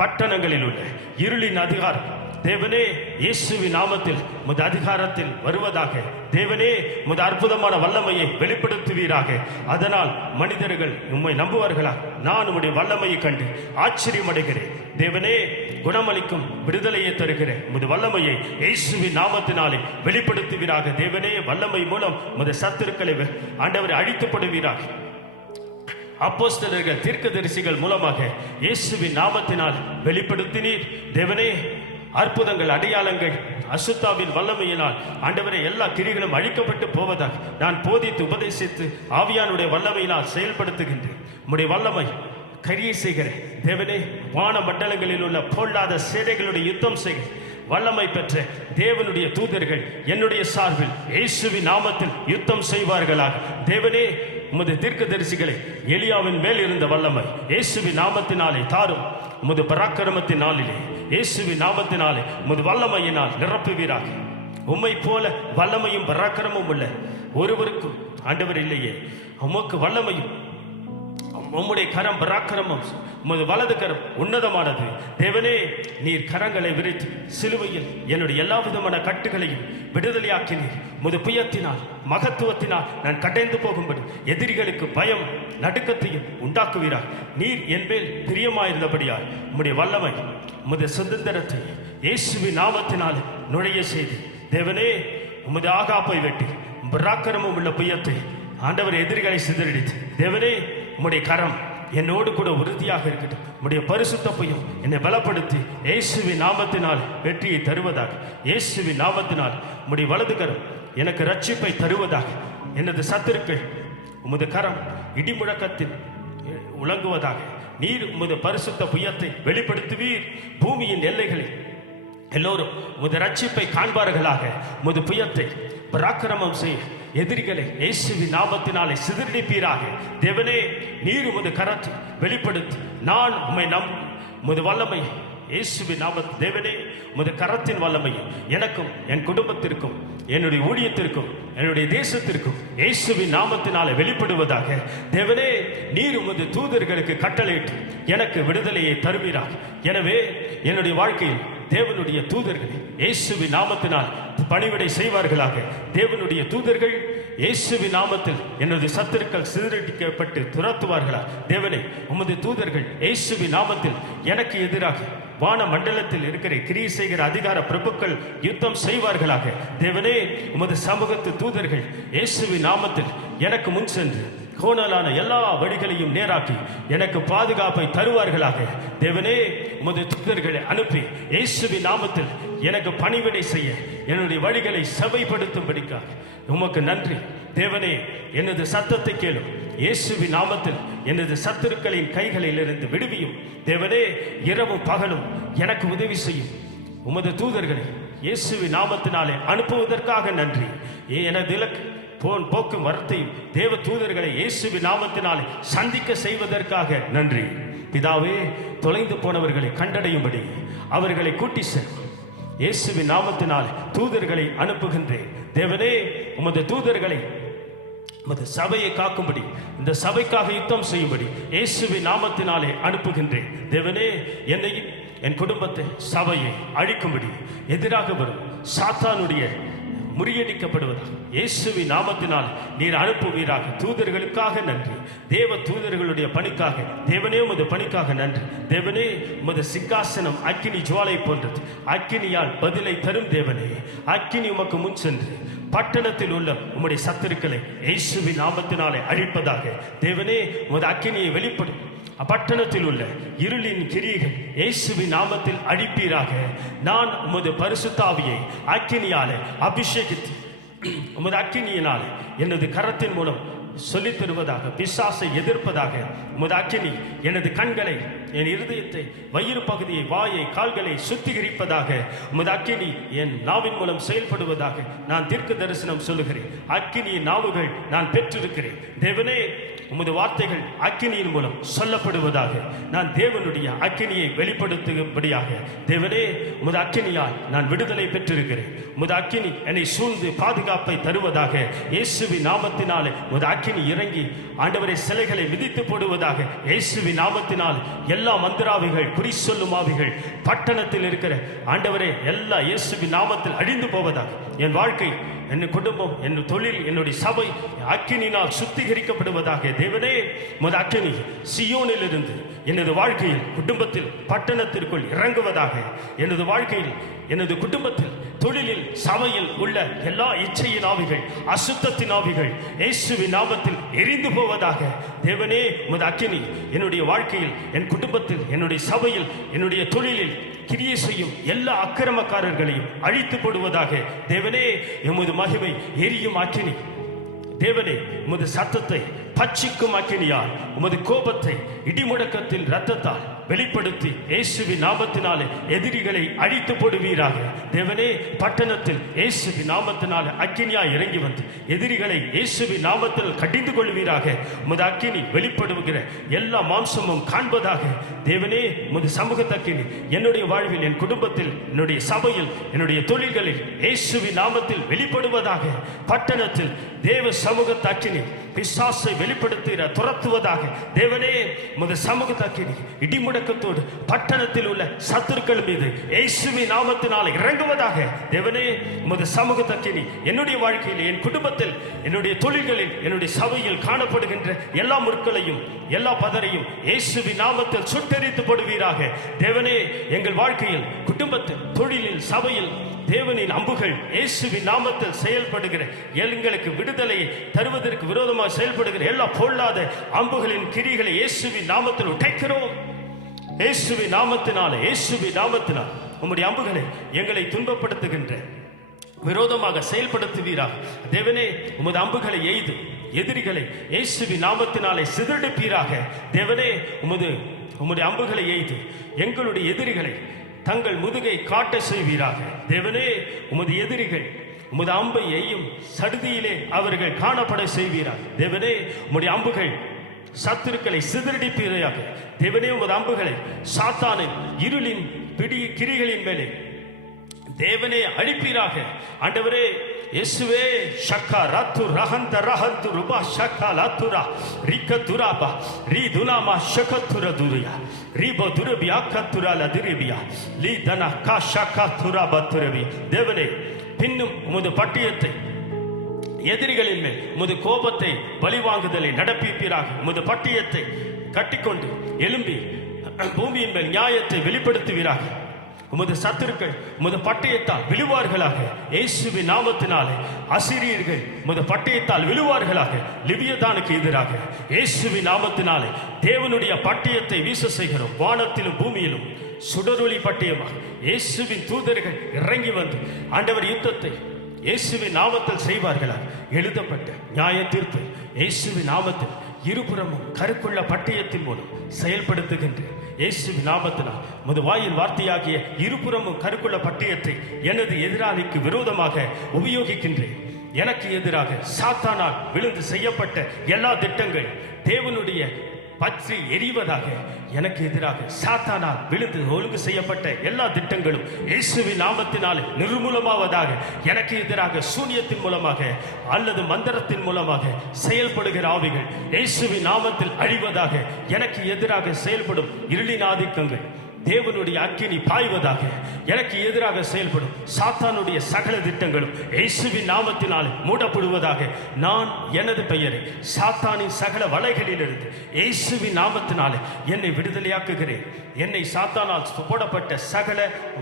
பட்டணங்களில் உள்ள இருளின் அதிகாரம் தேவனே, இயேசுவின் நாமத்தில் உமது அதிகாரத்தில் வருவதாக. தேவனே, உமது அற்புதமான வல்லமையை வெளிப்படுத்துவீராக. அதனால் மனிதர்கள் உம்மை நம்புவார்களா? நான் உம்முடைய வல்லமையை கண்டு ஆச்சரியமடைகிறேன். தேவனே, குணமளிக்கும் விடுதலையை தருகிற உமது வல்லமையை இயேசுவின் நாமத்தினாலே வெளிப்படுத்துவீராக. தேவனே, வல்லமை மூலம் உமது சத்துருக்களை ஆண்டவரை அழித்துப்படுவீராக. அப்போஸ்தலர்கள், தீர்க்கதரிசிகள் மூலமாக இயேசுவின் நாமத்தினால் வெளிப்படுத்தினீர். தேவனே, அற்புதங்கள், அடையாளங்கள், அசுத்தாவின் வல்லமையினால் ஆண்டவரே எல்லா கிரிகளும் அழிக்கப்பட்டு போவதாக நான் போதித்து உபதேசித்து ஆவியானுடைய வல்லமையினால் செயல்படுத்துகின்றேன். உம்முடைய வல்லமை கரியை செய்கிற தேவனே, வான மண்டலங்களில் உள்ள பொல்லாத சேனைகளுடைய யுத்தம் செய்கிற வல்லமை பெற்ற தேவனுடைய தூதர்கள் என்னுடைய சார்பில் இயேசுவின் நாமத்தில் யுத்தம் செய்வார்களாக. தேவனே, உமது தீர்க்கதரிசிகளை எலியாவின் மேல் இருந்த வல்லமை இயேசுவின் நாமத்தினாலே தாரும். உமது பராக்கிரமத்தின் நாளிலே இயேசுவின் நாமத்தினாலே உமது வல்லமையினால் நிரப்புவீராக. உம்மை போல வல்லமையும் பராக்கிரமும் உள்ள ஒருவருக்கும் ஆண்டவர் இல்லையே. உமக்கு வல்லமையும் உம்முடைய கரம் பராக்கிரமம், உமது வலது கரம் உன்னதமானது. தேவனே, நீர் கரங்களை விரித்து சிலுவையில் என்னுடைய எல்லா விதமான கட்டுகளையும் விடுதலையாக்கினீர். உமது புயத்தினால், மகத்துவத்தினால் நான் கடைந்து போகும்படி எதிரிகளுக்கு பயம் நடுக்கத்தையும் உண்டாக்குவீரார். நீர் என் மேல் பிரியமாயிருந்தபடியால் உம்முடைய வல்லமை, உமது சுதந்திரத்தை இயேசுவின் நாமத்தினால் நுழைய செய்து தேவனே, உமது ஆகாப்பை வெட்டி பராக்கிரமம் உள்ள புயத்தை ஆண்டவர் எதிரிகளை சிதறடித்து தேவனே, உம்முடைய கரம் என்னோடு கூட உறுதியாக இருக்கட்டும். உம்முடைய பரிசுத்தப்பையும் என்னை பலப்படுத்தி இயேசுவின் நாமத்தினால் வெற்றியை தருவதாக. இயேசுவின் நாமத்தினால் உம்முடைய வலது கரம் எனக்கு ரட்சிப்பை தருவதாக. எனது சத்துருக்கள் உமது கரம் இடிமுழக்கத்தில் உலங்குவதாக. நீர் உமது பரிசுத்த புயத்தை வெளிப்படுத்துவீர். பூமியின் எல்லைகளில் எல்லோரும் உமது ரட்சிப்பை காண்பார்களாக. உமது புயத்தை பராக்கிரமம் செய்ய எதிரிகளை இயேசுவின் நாமத்தினாலே சிதறடிப்பீராக. தேவனே, நீர் உமது கரத்தை வெளிப்படுத்தி நான் உம்மை உமது வல்லமை இயேசுவின் நாமத்தில் தேவனே, உமது கரத்தின் வல்லமையை எனக்கும் என் குடும்பத்திற்கும் என்னுடைய ஊழியத்திற்கும் என்னுடைய தேசத்திற்கும் இயேசுவின் நாமத்தினாலே வெளிப்படுவதாக. தேவனே, நீர் உமது தூதர்களுக்கு கட்டளையிட்டு எனக்கு விடுதலையை தருவீராக. எனவே என்னுடைய வாழ்க்கையில் தேவனுடைய தூதர்கள் இயேசுவின் நாமத்தினால் பணிவிடை செய்வார்களாக. தேவனுடைய தூதர்கள் இயேசுவின் நாமத்தில் எனது சத்துருக்கள் சிதறடிக்கப்பட்டு துரத்துவார்களா? தேவனே, உமது தூதர்கள் இயேசுவின் நாமத்தில் எனக்கு எதிராக வான மண்டலத்தில் இருக்கிற கிரியை செய்கிற அதிகார பிரபுக்கள் யுத்தம் செய்வார்களாக. தேவனே, உமது சமூகத்து தூதர்கள் இயேசுவின் நாமத்தில் எனக்கு முன் சென்று கோணலான எல்லா வழிகளையும் நேராக்கி எனக்கு பாதுகாப்பை தருவார்களாக. தேவனே, உமது தூதர்களை அனுப்பி இயேசுவின் நாமத்தில் எனக்கு பணிவிடை செய்ய என்னுடைய வழிகளை செவைப்படுத்தும்படிக்காக உமக்கு நன்றி. தேவனே, எனது சத்தத்தை கேளும். இயேசுவின் நாமத்தில் எனது சத்துருக்களின் கைகளில் இருந்து விடுவியும். தேவனே, இரவும் பகலும் எனக்கு உதவி செய்யும். உமது தூதர்களை இயேசுவின் நாமத்தினாலே அனுப்புவதற்காக நன்றி. எனது இலக்கு போக்கும் வரத்தையும் தேவ தூதர்களை இயேசுவின் நாமத்தினாலே சந்திக்க செய்வதற்காக நன்றி. பிதாவே, தொலைந்து போனவர்களை கண்டடையும்படி அவர்களை கூட்டி செல்லும் இயேசுவின் நாமத்தினால் தூதர்களை அனுப்புகின்றேன். தேவனே, உமது தூதர்களை உமது சபையை காக்கும்படி, இந்த சபைக்காக யுத்தம் செய்யும்படி இயேசுவின் நாமத்தினாலே அனுப்புகின்றேன். தேவனே, என்னையும் என் குடும்பத்தை சபையை அழிக்கும்படி எதிராக வரும் சாத்தானுடைய முறியடிக்கப்படுவதாக இயேசுவின் நாமத்தினால் நீர் அனுப்புவீராக. தூதர்களுக்காக நன்றி. தேவ தூதர்களுடைய பணிக்காக தேவனே, உமது பணிக்காக நன்றி. தேவனே, உமது சிங்காசனம் அக்கினி ஜுவாலை போன்றது. அக்கினியால் பதிலை தரும் தேவனே, அக்கினி உமக்கு முன் சென்று பட்டணத்தில் உள்ள உம்முடைய சத்துருக்களை இயேசுவின் நாமத்தினாலே அழிப்பதாக. தேவனே, உமது அக்கினியை வெளிப்படும். அப்பட்டணத்தில் உள்ள இருளின் கிரியைகள் இயேசுவின் நாமத்தில் அழிப்பீராக. நான் உமது பரிசுத்த ஆவியை அக்கினியாலே அபிஷேகித்து உமது அக்கினியினாலே எனது கரத்தின் மூலம் சொல்லித் தருவதாக, பிசாசை எதிர்ப்பதாக. உமது அக்கினி எனது கண்களை, என் இருதயத்தை, வயிறு பகுதியை, வாயை, கால்களை சுத்திகரிப்பதாக. உமது அக்கினி என் நாவின் மூலம் செயல்படுவதாக. நான் தீர்க்க தரிசனம் சொல்லுகிறேன். அக்கினியின் நாவுகள் நான் பெற்றிருக்கிறேன். தேவனே, உமது வார்த்தைகள் அக்கினியின் மூலம் சொல்லப்படுவதாக. நான் தேவனுடைய அக்கினியை வெளிப்படுத்தும்படியாக. தேவனே, உமது அக்கினியால் நான் விடுதலை பெற்றிருக்கிறேன். உமது அக்கினி என்னை சூழ்ந்து பாதுகாப்பை தருவதாக. இயேசுவின் நாமத்தினாலே உமது அக்கினி இறங்கி ஆண்டவரை சிலைகளை மிதித்து போடுவதாக. இயேசுவின் நாமத்தினால் எல்லா மந்திராவிகள், குறி சொல்லும் ஆவிகள் பட்டணத்தில் இருக்கிற ஆண்டவரே எல்லா இயேசுவின் நாமத்தில் அழிந்து போவதாக. என் வாழ்க்கை, என் குடும்பம், என் தொழில், என்னுடைய சபை அக்கினினால் சுத்திகரிக்கப்படுவதாக. தேவனே, உமது அக்கினி சியோனில் இருந்து எனது வாழ்க்கையில், குடும்பத்தில், பட்டணத்திற்குள் இறங்குவதாக. எனது வாழ்க்கையில், எனது குடும்பத்தில், தொழிலில், சபையில் உள்ள எல்லா இச்சையின் ஆவிகள், அசுத்தத்தின் ஆவிகள் இயேசுவின் நாமத்தில் எரிந்து போவதாக. தேவனே, உமது அக்கினி என்னுடைய வாழ்க்கையில், என் குடும்பத்தில், என்னுடைய சபையில், என்னுடைய தொழிலில் கிரியை செய்யும் எல்லா அக்கிரமக்காரர்களையும் அழித்து போடுவதாக. தேவனே, எமது மகிமை எரியும் அக்கினி. தேவனே, உமது சத்தத்தை பட்சிக்கும் அக்கினியால், உமது கோபத்தை இடிமுடக்கத்தில் இரத்தத்தால் வெளிப்படுத்தி இயேசுவின் நாமத்தினாலே எதிரிகளை அழித்து போடுவீராக. தேவனே, பட்டணத்தில் இயேசுவின் நாமத்தினாலே அக்கினியாய் இறங்கி வந்து எதிரிகளை இயேசுவின் நாமத்தில் கடிந்து கொள்வீராக. உமது அக்கினி வெளிப்படுகிற எல்லா மாம்சமும் காண்பதாக. தேவனே, உமது சமூகத்து அக்கினி என்னுடைய வாழ்வில், என் குடும்பத்தில், என்னுடைய சபையில், என்னுடைய தொழில்களில் இயேசுவின் நாமத்தில் வெளிப்படுவதாக. பட்டணத்தில் தேவ சமூகத்து அக்கினி பிசாசை வெளிப்படுத்துகிற துரத்துவதாக. தேவனே, உமது சமூகத்து அக்கினி இடிமுடக்கத்தோடு பட்டணத்தில் உள்ள சத்துருக்கள் மீது இயேசுவின் நாமத்தினால் இறங்குவதாக. தேவனே, உமது சமூகத்து அக்கினி என்னுடைய வாழ்க்கையில், என் குடும்பத்தில், என்னுடைய தொழில்களில், என்னுடைய சபையில் காணப்படுகின்ற எல்லா முற்களையும், எல்லா பதரையும் இயேசுவின் நாமத்தில் சுட்டெரித்து போடுவீராக. தேவனே, எங்கள் வாழ்க்கையில், குடும்பத்தில், தொழிலில், சபையில் தேவனின் அம்புகள் இயேசுவின் நாமத்தில் செயல்படுகிற, எங்களுக்கு விடுதலையை தருவதற்கு விரோதமாக செயல்படுகிற எல்லா பொல்லாத அம்புகளின் கிரிகளை இயேசுவின் நாமத்தில் உடைக்கிறோம். இயேசுவின் நாமத்தினாலே, இயேசுவின் நாமத்தினால் உம்முடைய அம்புகளை எங்களை துன்பப்படுத்துகின்ற விரோதமாக செயல்படுத்துவீராக. தேவனே, உமது அம்புகளை எய்து எதிரிகளை இயேசுவின் நாமத்தினாலே சிதறடிப்பீராக. தேவனே, உமது அம்புகளை எய்து எங்களுடைய எதிரிகளை தங்கள் முதுகை காட்ட செய்வீராக. தேவனே, உமது எதிரிகள் உமது அம்பை எய்யும் சடுதியிலே அவர்கள் காணப்பட செய்வீராக. தேவனே, உம்முடைய அம்புகள் சத்துருக்களை சிதறடிப்பீராக. தேவனே, உமது அம்புகளை சாத்தானின் இருளின் பிடி கிரிகளின் மேலே தேவனே அழிப்பீராக. ஆண்டவரே இயேசுவே, ஷக்கா ரத்து ரஹந்த ரஹந்து ருபா ஷக்கா லத்துரா ரிக்க துராபா ரீ துனாமா ஷகத்துர துரியா ரீபோ துரபியா கத்துரா லதிரிபியா லீ தனா கா ஷக்கா துராபா துரபி. தேவனே, பின்னும் உமது பட்டியத்தை எதிரிகளின் மேல் உமது கோபத்தை பழிவாங்குதலை நடப்பிப்பீராக. உமது பட்டயத்தை கட்டிக்கொண்டு எழும்பி பூமியின் மேல் நியாயத்தை வெளிப்படுத்துவீராக. உமது சத்துருக்கள் உமது பட்டயத்தால் விழுவார்களாக. இயேசுவின் நாமத்தினாலே அசிரியர்கள் உமது பட்டயத்தால் விழுவார்களாக. லிவியதானுக்கு எதிராக இயேசுவின் நாமத்தினாலே தேவனுடைய பட்டயத்தை வீச செய்கிறோம். வானத்திலும் பூமியிலும் சுடரொளி பட்டயமாக இயேசுவின் தூதர்கள் இறங்கி வந்து ஆண்டவர் யுத்தத்தை இயேசுவின் நாமத்தில் செய்வார்களாக. எழுதப்பட்ட நியாய தீர்ப்பு இயேசுவின் நாமத்தில் இருபுறமும் கருக்குள்ள பட்டயத்தின் மூலம் செயல்படுத்துகின்ற இயேசுவின் நாமத்தினால் உமது வாயின் வார்த்தையாகிய இருபுறமும் கருக்குள்ள பட்டயத்தை எனது எதிராளிக்கு விரோதமாக உபயோகிக்கின்றேன். எனக்கு எதிராக சாத்தானால் விழுந்து செய்யப்பட்ட எல்லா திட்டங்கள் தேவனுடைய பற்றி எரிவதாக. எனக்கு எதிராக சாத்தானால் விழுந்து ஒழுங்கு செய்யப்பட்ட எல்லா திட்டங்களும் இயேசுவின் நாமத்தினால் நிர்மூலமாவதாக. எனக்கு எதிராக சூனியத்தின் மூலமாக அல்லது மந்திரத்தின் மூலமாக செயல்படுகிற ஆவிகள் இயேசுவின் நாமத்தில் அழிவதாக. எனக்கு எதிராக செயல்படும் இருளின் ஆதிக்கங்கள் தேவனுடைய அக்கினி பாய்வதாக. எனக்கு எதிராக செயல்படும் சாத்தானுடைய சகல திட்டங்களும் இயேசுவின் நாமத்தினால் மூடப்படுவதாக. நான் எனது பெயரை சாத்தானின் சகல வலைகளிலிருந்து இயேசுவின் நாமத்தினாலே என்னை விடுதலையாக்குகிறேன். என்னை சாத்தானால் போடப்பட்ட சகல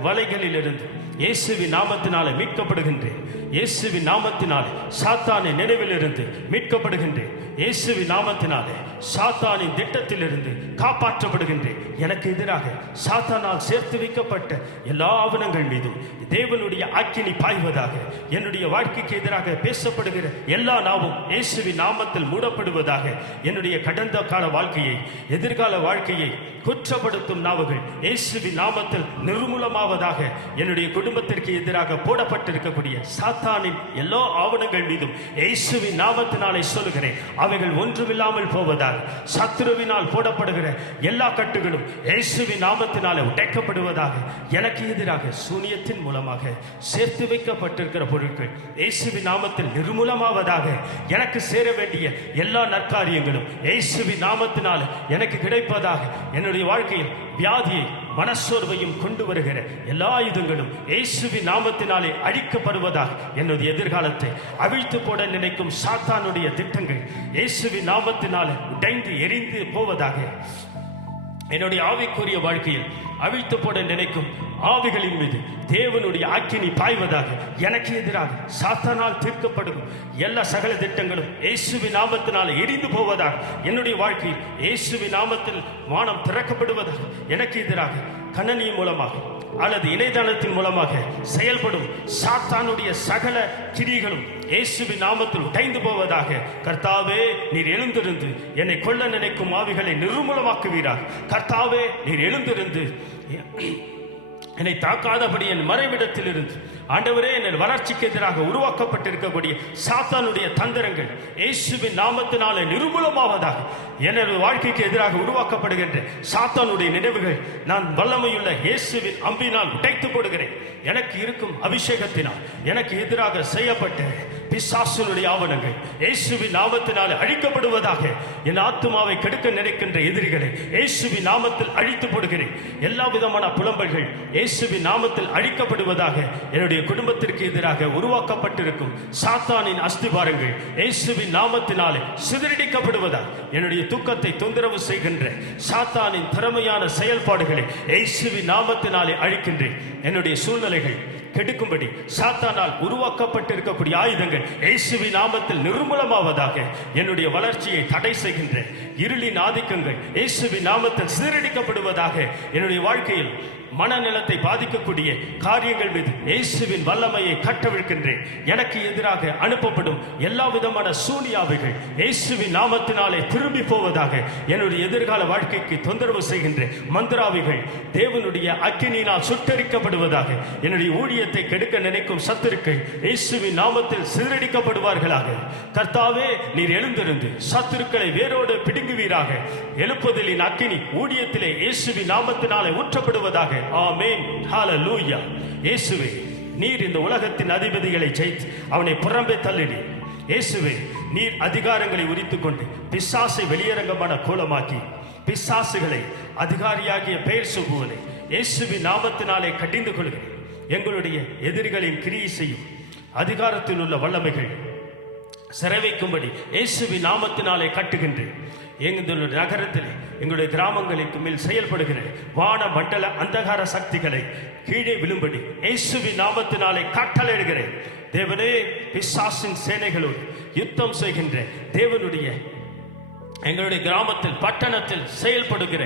வலைகளிலிருந்து இயேசுவின் நாமத்தினாலே மீட்கப்படுகின்றேன். இயேசுவின் நாமத்தினாலே சாத்தானின் நினைவிலிருந்து மீட்கப்படுகின்றேன். இயேசுவின் நாமத்தினாலே சாத்தானின் திட்டத்திலிருந்து காப்பாற்றப்படுகின்றேன். எனக்கு எதிராக சாத்தானால் சேர்த்து வைக்கப்பட்ட எல்லா ஆவணங்கள் மீதும் தேவனுடைய அக்கினி பாய்வதாக. என்னுடைய வாழ்க்கைக்கு எதிராக பேசப்படுகிற எல்லா நாவும் இயேசுவின் நாமத்தில் மூடப்படுவதாக. என்னுடைய கடந்த கால வாழ்க்கையை எதிர்கால வாழ்க்கையை குற்றப்படுத்தும் நாவுகள் இயேசுவின் நாமத்தில் நிர்மூலமாவதாக. என்னுடைய குடும்பத்திற்கு எதிராக போடப்பட்டிருக்கக்கூடிய சாத்தானின் எல்லா ஆவணங்கள் மீதும் இயேசுவின் நாமத்தினாலே சொல்லுகிறேன், அவைகள் ஒன்றுமில்லாமல் போவதாக. சத்துருவினால் போடப்படுகிற எல்லா கட்டுகளும் இயேசுவின் நாமத்தினாலே உடைக்கப்படுவதாக. எனக்கு எதிராக சூனியத்தின் மூலமாக சேர்த்து வைக்கப்பட்டிருக்கிற பொருட்கள் இயேசுவின் நாமத்தில் நிர்மூலமாவதாக. எனக்கு சேர வேண்டிய எல்லா நற்காரியங்களும் இயேசுவின் நாமத்தினாலே எனக்கு கிடைப்பதாக. என்னுடைய வாழ்க்கையில் வியாதியை மனசோர்வையும் கொண்டு வருகிற எல்லா ஆயுதங்களும் இயேசுவின் நாமத்தினாலே அழிக்கப்படுவதாக. என்னுடைய எதிர்காலத்தை அவிழ்த்து போட நினைக்கும் சாத்தானுடைய திட்டங்கள் இயேசுவின் நாமத்தினாலே உடைந்து எரிந்து போவதாக. என்னுடைய ஆவிக்குரிய வாழ்க்கையில் அவிழ்த்து போட நினைக்கும் ஆவிகளின் மீது தேவனுடைய அக்கினி பாய்வதாக. எனக்கு எதிராக சாத்தானால் தீர்க்கப்படும் எல்லா சகல திட்டங்களும் இயேசுவின் நாமத்தினால் எரிந்து போவதாக. என்னுடைய வாழ்க்கையில் இயேசுவின் நாமத்தில் வானம் திறக்கப்படுவதாக. எனக்கு எதிராக கணனி மூலமாக அல்லது இணையதளத்தின் மூலமாக செயல்படும் சாத்தானுடைய சகல கிரிகளும் இயேசுவின் நாமத்தில் உடைந்து போவதாக. கர்த்தாவே, நீர் எழுந்திருந்து என்னை கொல்ல நினைக்கும் ஆவிகளை நிர்மூலமாக்குவீராக. கர்த்தாவே, நீர் எழுந்திருந்து என்னை தாக்காதபடி என் மறைவிடத்தில் இருந்து ஆண்டவரே, என் வளர்ச்சிக்கு எதிராக உருவாக்கப்பட்டிருக்கக்கூடிய சாத்தானுடைய தந்திரங்கள் இயேசுவின் நாமத்தினாலே நிர்மூலமாவதாக. எனது வாழ்க்கைக்கு எதிராக உருவாக்கப்படுகின்ற சாத்தானுடைய நினைவுகள் நான் வல்லமையுள்ள இயேசுவின் அம்பினால் உடைத்து போடுகிறேன். எனக்கு இருக்கும் அபிஷேகத்தினால் எனக்கு எதிராக செய்யப்பட்ட பிசாசுனுடைய ஆவணங்கள் இயேசுவின் நாமத்தினாலே அழிக்கப்படுவதாக. என் ஆத்துமாவை கெடுக்க நினைக்கின்ற எதிரிகளை இயேசுவின் நாமத்தில் அழித்து போடுகிறேன். எல்லா விதமான புலம்பல்கள் இயேசுவின் நாமத்தில் அழிக்கப்படுவதாக. என்னுடைய குடும்பத்திற்கு எதிராக உருவாக்கப்பட்டிருக்கும் சாத்தானின் அஸ்திபாரங்கள் இயேசுவின் நாமத்தினாலே சிதறடிக்கப்படுவதாக. என்னுடைய தூக்கத்தை தொந்தரவு செய்கின்ற சாத்தானின் திறமையான செயல்பாடுகளை இயேசுவின் நாமத்தினாலே அழிக்கின்றேன். என்னுடைய சூழ்நிலைகள் கெடுக்கும்படி சாத்தானால் உருவாக்கப்பட்டிருக்கக்கூடிய ஆயுதங்கள் இயேசுவின் நாமத்தில் நிர்மூலமாவதாக. என்னுடைய வளர்ச்சியை தடை செய்கின்ற இருளின் ஆதிக்கங்கள் இயேசுவின் நாமத்தில் சிதறடிக்கப்படுவதாக. என்னுடைய வாழ்க்கையில் மனநலத்தை பாதிக்கக்கூடிய காரியங்கள் மீது இயேசுவின் வல்லமையை கட்டவிழ்க்கின்றேன். எனக்கு எதிராக அனுப்பப்படும் எல்லா விதமான சூனியாவைகள் இயேசுவின் நாமத்தினாலே திரும்பி போவதாக. என்னுடைய எதிர்கால வாழ்க்கைக்கு தொந்தரவு செய்கின்ற மந்திராவிகள் தேவனுடைய அக்கினியினால் சுட்டரிக்கப்படுவதாக. என்னுடைய ஊழியத்தை கெடுக்க நினைக்கும் சத்துருக்கள் இயேசுவின் நாமத்தில் சிதறடிக்கப்படுவார்களாக. கர்த்தாவே, நீர் எழுந்திருந்து சத்துருக்களை வேரோடு பிடுங்குவீராக. எழுப்புதலின் அக்கினி ஊழியத்திலே இயேசுவின் நாமத்தினாலே ஊற்றப்படுவதாக. ஆமென், ஹல்லேலூயா. இயேசுவே, நீர் இந்த உலகத்தின் அதிபதிகளை ஜெயித்து அவனை புறம்பே தள்ளினி. இயேசுவே, நீர் அதிகாரங்களை உரித்துக் கொண்டு பிசாசை வெளியரங்கமான கோலமாக்கி பிசாசுகளை அதிகாரியாகிய பெயர் சொல்பவனை இயேசுவின் நாமத்தினாலே கடிந்து கொள்கிறேன். எங்களுடைய எதிரிகளின் கிரியை செய்யும் அதிகாரத்தில் உள்ள வல்லமைகள் சிறை வைக்கும்படி இயேசுவின் நாமத்தினாலே கட்டுகின்றேன். எங்களுடைய நகரத்தில் எங்களுடைய கிராமங்களுக்கு மேல் செயல்படுகிற வான மண்டல அந்தகார சக்திகளை கீழே விழும்படி இயேசுவின் நாமத்தினாலே கட்டளையிடுகிறேன். தேவனே, பிசாசின் சேனைகளோடு யுத்தம் செய்கின்ற தேவனுடைய எங்களுடைய கிராமத்தில் பட்டணத்தில் செயல்படுகிற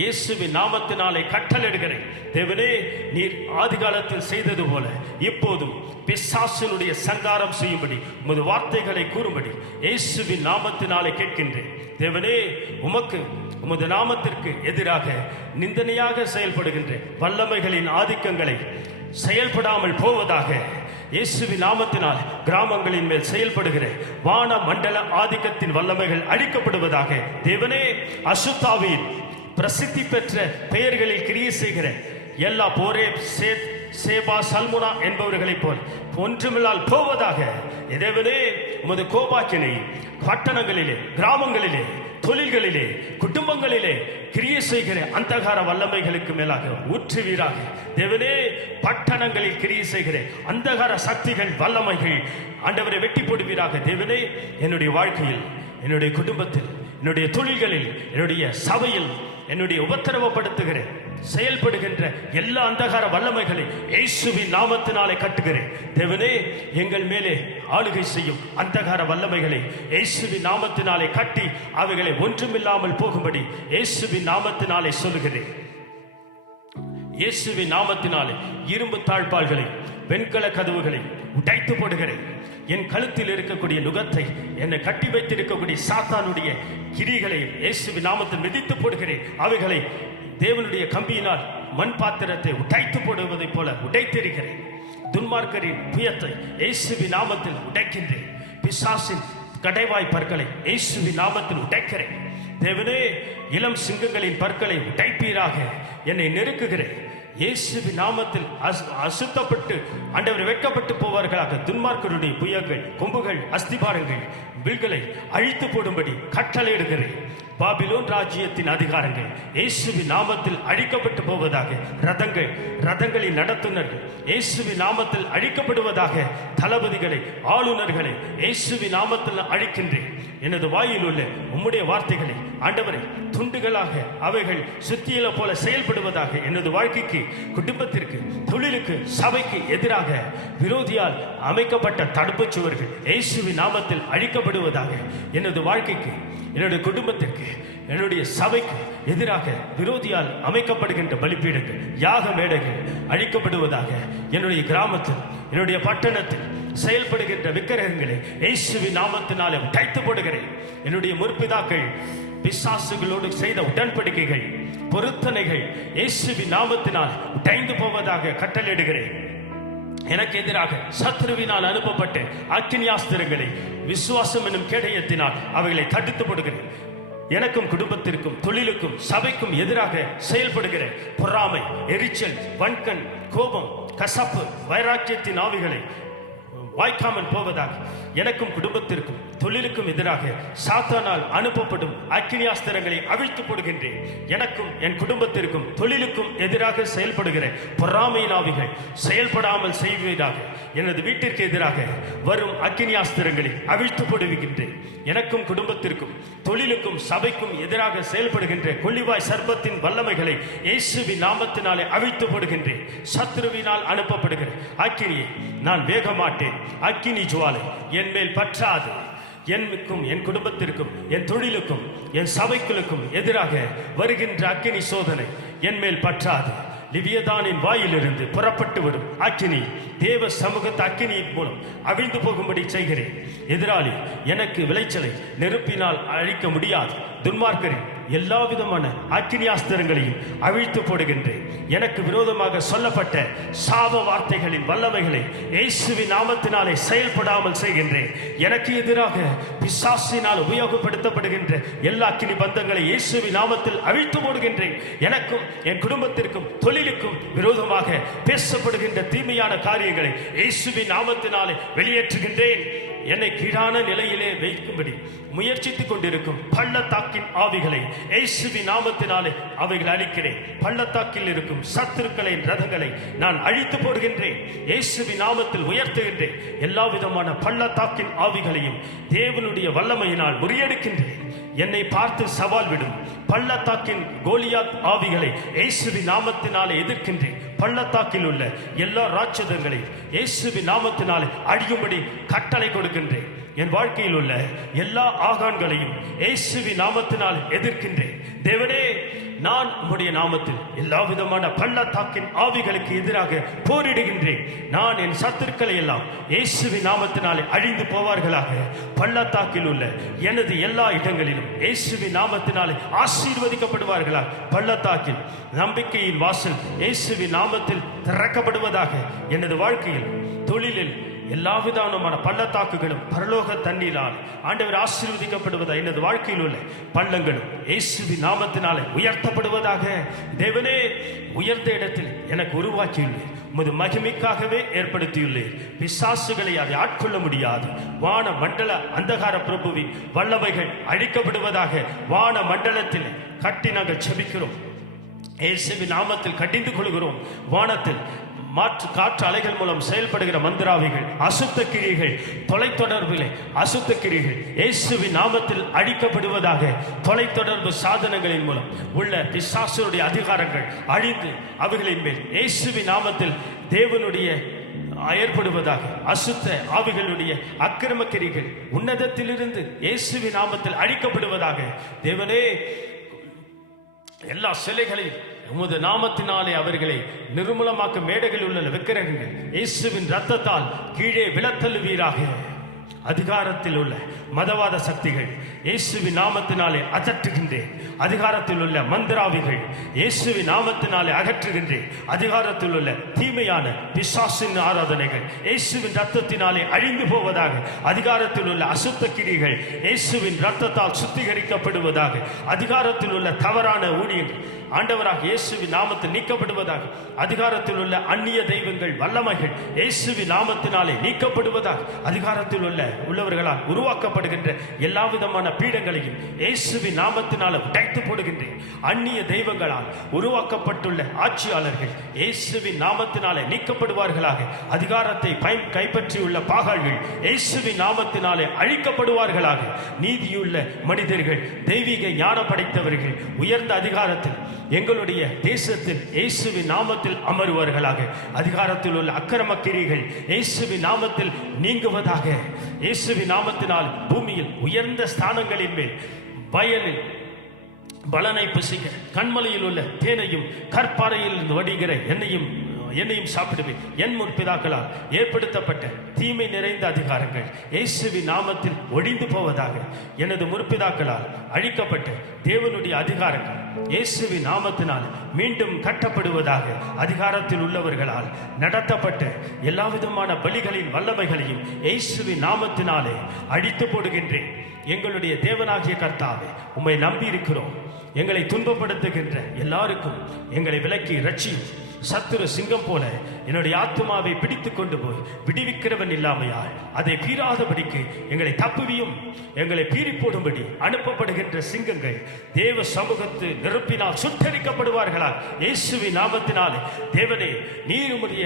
இயேசுவின் நாமத்தினாலே கட்டளையிடுகிறேன். தேவனே, நீர் ஆதி காலத்தில் செய்தது போல இப்போதும் பிசாசினுடைய சங்காரம் செய்யும்படி உமது வார்த்தைகளை கூறும்படி இயேசுவின் நாமத்தினாலே கேட்கின்றேன். தேவனே, உமக்கு உமது நாமத்திற்கு எதிராக நிந்தனையாக செயல்படுகின்ற வல்லமைகளின் ஆதிக்கங்களை செயல்படாமல் போவதாக இயேசுவின் நாமத்தினால் கிராமங்களின் மேல் செயல்படுகிற வான மண்டல ஆதிக்கத்தின் வல்லமைகள் அழிக்கப்படுவதாக. தேவனே, அசுத்தாவின் பிரசித்தி பெற்ற பெயர்களில் கிரியை செய்கிற எல்லா போரே சேபா சல்முனா என்பவர்களைப் போல் ஒன்றுமில்லால் போவதாக. தேவனே, உமது கோபாக்கினை பட்டணங்களிலே, கிராமங்களிலே, தொழில்களிலே, குடும்பங்களிலே கிரியை செய்கிற அந்தகார வல்லமைகளுக்கு மேலாக ஊற்றுவீராக. தேவனே, பட்டணங்களில் கிரியை செய்கிற அந்தகார சக்திகள் வல்லமைகள் ஆண்டவரை வெட்டி போடுவீராக. தேவனே, என்னுடைய வாழ்க்கையில், என்னுடைய குடும்பத்தில், என்னுடைய தொழில்களில், என்னுடைய சபையில், என்னுடைய உபத்திரவப்படுத்துகிற செயல்படுகின்ற எல்லா அந்தகார வல்லமைகளை இயேசுவின் நாமத்தினாலே கட்டுகிறேன். தேவனே, எங்கள் மேலே ஆளுகை செய்யும் அந்தகார வல்லமைகளை இயேசுவின் நாமத்தினாலே கட்டி அவைகளை ஒன்றுமில்லாமல் போகும்படி இயேசுவின் நாமத்தினாலே சொல்லுகிறேன். இயேசுவின் நாமத்தினாலே இரும்பு தாழ்பால்களை, வெண்கல கதவுகளை உடைத்து போடுகிறேன். என் கழுத்தில் இருக்கக்கூடிய நுகத்தை, என்னை கட்டி வைத்திருக்கக்கூடிய சாத்தானுடைய கிரிகளை இயேசுவின் நாமத்தில் மிதித்து போடுகிறேன். அவைகளை தேவனுடைய கம்பியினால் மண் பாத்திரத்தை உடைத்து போடுவதைப் போல உடைத்திருக்கிறேன். துன்மார்க்கரின் புயத்தை இயேசுவின் நாமத்தில் உடைக்கின்றேன். பிசாசின் கடைவாய் பற்களை இயேசுவின் நாமத்தில் உடைக்கிறேன். தேவனே, இளம் சிங்கங்களின் பற்களை உடைப்பீராக. என்னை நெருக்குகிறேன். இயேசுவின் நாமத்தில் அசுத்தப்பட்டு ஆண்டவர் வெட்கப்பட்டு போவார்களாக. துன்மார்க்கருடைய புயங்கள், கொம்புகள், அஸ்திபாரங்கள், வில்களை அழித்து போடும்படி கட்டளையிடுகிறேன். பாபிலோன் ராஜ்யத்தின் அதிகாரங்கள் இயேசுவின் நாமத்தில் அழிக்கப்பட்டு போவதாக. ரதங்களின் நடத்துனர்கள் இயேசுவின் நாமத்தில் அழிக்கப்படுவதாக. தளபதிகளை, ஆளுநர்களை இயேசுவின் நாமத்தில் அழிக்கின்றேன். எனது வாயில் உள்ள உம்முடைய வார்த்தைகளை ஆண்டவரை துண்டுகளாக அவைகள் சுத்தியில போல செயல்படுவதாக. எனது வாழ்க்கைக்கு, குடும்பத்திற்கு, தொழிலுக்கு, சபைக்கு எதிராக விரோதியால் அமைக்கப்பட்ட தடுப்பு சுவர்கள் இயேசுவின் நாமத்தில் அழிக்கப்படுவதாக. எனது வாழ்க்கைக்கு, என்னுடைய குடும்பத்திற்கு, என்னுடைய சபைக்கு எதிராக விரோதியால் அமைக்கப்படுகின்ற பலிபீடங்கள், யாக மேடைகள் அழிக்கப்படுவதாக. என்னுடைய கிராமத்தில், என்னுடைய பட்டணத்தில் செயல்படுகின்ற விக்கிரகங்களை இயேசுவின் நாமத்தினாலே உடைத்து போடுகிறேன். என்னுடைய முற்பிதாக்கள் பிசாசுகளோடு செய்த உடன்படிக்கைகள், பொருத்தனைகள் இயேசுவின் நாமத்தினால் உடைந்து போவதாக கட்டளையிடுகிறேன். எனக்கு எதிராக சத்ருவினால் அனுப்பப்பட்ட அக்கினியாஸ்திரங்களை விசுவாசம் என்னும் கேடயத்தினால் அவைகளை தடுத்து போடுகிறேன். எனக்கும் குடும்பத்திற்கும், தொழிலுக்கும், சபைக்கும் எதிராக செயல்படுகிற பொறாமை, எரிச்சல், வன்கண், கோபம், கசப்பு, வைராக்கியத்தின் ஆவிகளை வாய்க்காமல் போவதாக. எனக்கும் குடும்பத்திற்கும் தொழிலுக்கும் எதிராக சாத்தானால் அனுப்பப்படும் அக்கினியாஸ்திரங்களை அவிழ்த்து போடுகின்றேன். எனக்கும் என் குடும்பத்திற்கும் தொழிலுக்கும் எதிராக செயல்படுகிற பொறாமையின் ஆவிகள் செயல்படாமல் செய்வதாக. எனது வீட்டிற்கு எதிராக வரும் அக்கினியாஸ்திரங்களை அவிழ்த்து போடுகின்றேன். எனக்கும் குடும்பத்திற்கும் தொழிலுக்கும் சபைக்கும் எதிராக செயல்படுகின்ற கொள்ளிவாய் சர்ப்பத்தின் வல்லமைகளை இயேசுவின் நாமத்தினாலே அவிழ்த்து போடுகின்றேன். சத்ருவினால் அனுப்பப்படுகிற அக்கினியை நான் வேக மாட்டேன். அக்கினி ஜுவாலை என் மேல் பற்றாது. எனக்கும், என் குடும்பத்திற்கும், என் தொழிலுக்கும், என் சபைகளுக்கும் எதிராக வருகின்ற அக்கினி சோதனை என் மேல் பற்றாது. லிவியதானின் வாயிலிருந்து புறப்பட்டு வரும் அக்கினி தேவ சமூகத்து அக்கினியின் மூலம் அவிழ்ந்து போகும்படி செய்கிறேன். எதிராளி எனக்கு விளைச்சலை நெருப்பினால் அழிக்க முடியாது. துன்மார்க்கரின் எல்லா விதமான அக்கினியாஸ்திரங்களையும் அவிழ்த்து போடுகின்றேன். எனக்கு விரோதமாக சொல்லப்பட்ட சாப வார்த்தைகளின் வல்லமைகளை இயேசுவின் நாமத்தினாலே செயல்படாமல் செய்கின்றேன். எனக்கு எதிராக பிசாசினால் உபயோகப்படுத்தப்படுகின்ற எல்லா அக்கினி பந்தங்களை இயேசுவின் நாமத்தில் அவிழ்த்து போடுகின்றேன். எனக்கும் என் குடும்பத்திற்கும் தொழிலுக்கும் விரோதமாக பேசப்படுகின்ற தீமையான காரியங்களை இயேசுவின் நாமத்தினாலே வெளியேற்றுகின்றேன். என்னை கீழான நிலையிலே வைக்கும்படி முயற்சித்துக் கொண்டிருக்கும் பள்ளத்தாக்கின் ஆவிகளை இயேசுவின் நாமத்தினாலே அவைகள் அழிக்கிறேன். பள்ளத்தாக்கில் இருக்கும் சத்துருக்களின் ரதங்களை நான் அழித்து போடுகின்றேன். இயேசுவின் நாமத்தில் உயர்த்துகின்றேன். எல்லா விதமான பள்ளத்தாக்கின் ஆவிகளையும் தேவனுடைய வல்லமையினால் முறியடிக்கின்றேன். என்னை பார்த்து சவால் விடும் பள்ளத்தாக்கின் கோலியாத் ஆவிகளை இயேசுவின் நாமத்தினாலே எதிர்க்கின்றேன். பள்ளத்தாக்கில் உள்ள எல்லா ராட்சதங்களையும் இயேசுவின் நாமத்தினாலே அழியும்படி கட்டளை கொடுக்கின்றேன். என் வாழ்க்கையில் உள்ள எல்லா ஆகான்களையும் இயேசுவின் நாமத்தினால் எதிர்க்கின்றேன். தேவனே, நான் உம்முடைய நாமத்தில் எல்லா விதமான பள்ளத்தாக்கின் ஆவிகளுக்கு எதிராக போரிடுகின்றேன். நான் என் சத்துருக்களை எல்லாம் இயேசுவின் நாமத்தினாலே அழிந்து போவார்களாக. பள்ளத்தாக்கில் உள்ள எனது எல்லா இடங்களிலும் இயேசுவின் நாமத்தினாலே ஆசீர்வதிக்கப்படுவார்களாக. பள்ளத்தாக்கில் நம்பிக்கையின் வாசல் இயேசுவின் நாமத்தில் திறக்கப்படுவதாக. எனது வாழ்க்கையில், தொழிலில் எல்லா விதமான பள்ளத்தாக்குகளும் பரலோக தண்ணீரால் ஆண்டவர் ஆசீர்வதிக்கப்படுவதாக. எனது வாழ்க்கையில் உள்ள பள்ளங்களும் இயேசுவின் நாமத்தினாலே உயர்த்தப்படுவதாக. தேவனே, உயர்ந்த இடத்தில் எனக்கு உருவாக்கியுள்ளேன். உமது மகிமைக்காகவே ஏற்படுத்தியுள்ளேன். பிசாசுகளை அதை ஆட்கொள்ள முடியாது. வான மண்டல அந்தகார பிரபுவின் வல்லமைகள் அழிக்கப்படுவதாக. வான மண்டலத்தில் கட்டி நாங்கள் செபிக்கிறோம். இயேசுவின் நாமத்தில் கட்டிந்து கொள்கிறோம். வானத்தில் காற்று அலைகள் மூலம் செயல்படுகிற மந்திராவிகள், அசுத்த கிரியைகள், தொலைத்தொடர்பிலே அசுத்த கிரியைகள் இயேசுவின் நாமத்தில் அழிக்கப்படுவதாக. தொலைத்தொடர்பு சாதனங்களின் மூலம் உள்ள பிசாசுடைய அதிகாரங்கள் அழிந்து அவைகளின் மேல் இயேசுவின் நாமத்தில் தேவனுடைய ஏற்படுவதாக. அசுத்த ஆவிகளுடைய அக்கிரம கிரிகள் உன்னதத்திலிருந்து இயேசுவின் நாமத்தில் அழிக்கப்படுவதாக. தேவனே, எல்லா சிலைகளையும் உமது நாமத்தினாலே அவர்களை நிர்மூலமாக்க மேடைகள் உள்ள விக்கிரகங்கள் இயேசுவின் இரத்தத்தால் கீழே விழத்தள்ளுவீராக. அதிகாரத்தில் உள்ள மதவாத சக்திகள் இயேசுவின் நாமத்தினாலே அகற்றுகின்றேன். அதிகாரத்தில் உள்ள மந்திராவிகள் இயேசுவின் நாமத்தினாலே அகற்றுகின்றேன். அதிகாரத்தில் உள்ள தீமையான பிசாசின் ஆராதனைகள் இயேசுவின் இரத்தத்தினாலே அழிந்து போவதாக. அதிகாரத்தில் உள்ள அசுத்த கிரிகள் இயேசுவின் இரத்தத்தால் சுத்திகரிக்கப்படுவதாக. அதிகாரத்தில் உள்ள தவறான ஊழியர்கள் ஆண்டவராக இயேசுவின் நாமத்தில் நீக்கப்படுவதாக. அதிகாரத்தில் உள்ள அந்நிய தெய்வங்கள் வல்லமைகள் இயேசுவின் நாமத்தினாலே நீக்கப்படுவதாக. அதிகாரத்தில் உள்ளவர்களால் உருவாக்கப்படுகின்ற எல்லா விதமான பீடங்களையும் இயேசுவின் நாமத்தினால உடைத்து போடுகின்றேன். அந்நிய தெய்வங்களால் உருவாக்கப்பட்டுள்ள ஆட்சியாளர்கள் இயேசுவின் நாமத்தினாலே நீக்கப்படுவார்களாக. அதிகாரத்தை கைப்பற்றியுள்ள பாகாள்கள் இயேசுவின் நாமத்தினாலே அழிக்கப்படுவார்களாக. நீதியுள்ள மனிதர்கள், தெய்வீக ஞானம் படைத்தவர்கள் உயர்ந்த அதிகாரத்தில் எங்களுடைய தேசத்தில் இயேசுவின் நாமத்தில் அமருவார்களாக. அதிகாரத்தில் உள்ள அக்கிரம கிரிகள் இயேசுவின் நாமத்தில் நீங்குவதாக. இயேசுவின் நாமத்தினால் பூமியில் உயர்ந்த ஸ்தானங்களின் மேல், வயலில் பலனை புசிக்க, கண்மலையில் உள்ள தேனையும் கற்பாறையில் வடிகிற என்னையும் சாப்பிடுவேன். என் முற்பிதாக்களால் ஏற்படுத்தப்பட்ட தீமை நிறைந்த அதிகாரங்கள் இயேசுவின் நாமத்தில் ஒழிந்து போவதாக. எனது முற்பிதாக்களால் அழிக்கப்பட்ட தேவனுடைய அதிகாரங்கள் இயேசுவின் நாமத்தினால் மீண்டும் கட்டப்படுவதாக. அதிகாரத்தில் உள்ளவர்களால் நடத்தப்பட்ட எல்லா விதமான பலிகளின் வல்லமைகளையும் இயேசுவின் நாமத்தினாலே அழித்து போடுகின்றேன். எங்களுடைய தேவனாகிய கர்த்தாவே, உம்மை நம்பி இருக்கிறோம். எங்களை துன்பப்படுத்துகின்ற எல்லாருக்கும் எங்களை விலக்கி ரட்சியும். சத்துரு சிங்கம் போல என்னுடைய ஆத்துமாவை பிடித்து கொண்டு போய் விடுவிக்கிறவன் இல்லாமையால் அதை பீறாதபடிக்கு எங்களை தப்புவியும். எங்களை பீறி போடும்படி அனுப்பப்படுகின்ற சிங்கங்கள் தேவ சமூகத்து நெருப்பினால் சுட்டரிக்கப்படுவார்களா. இயேசுவின் நாமத்தினாலே தேவனே, நீர் உம்முடைய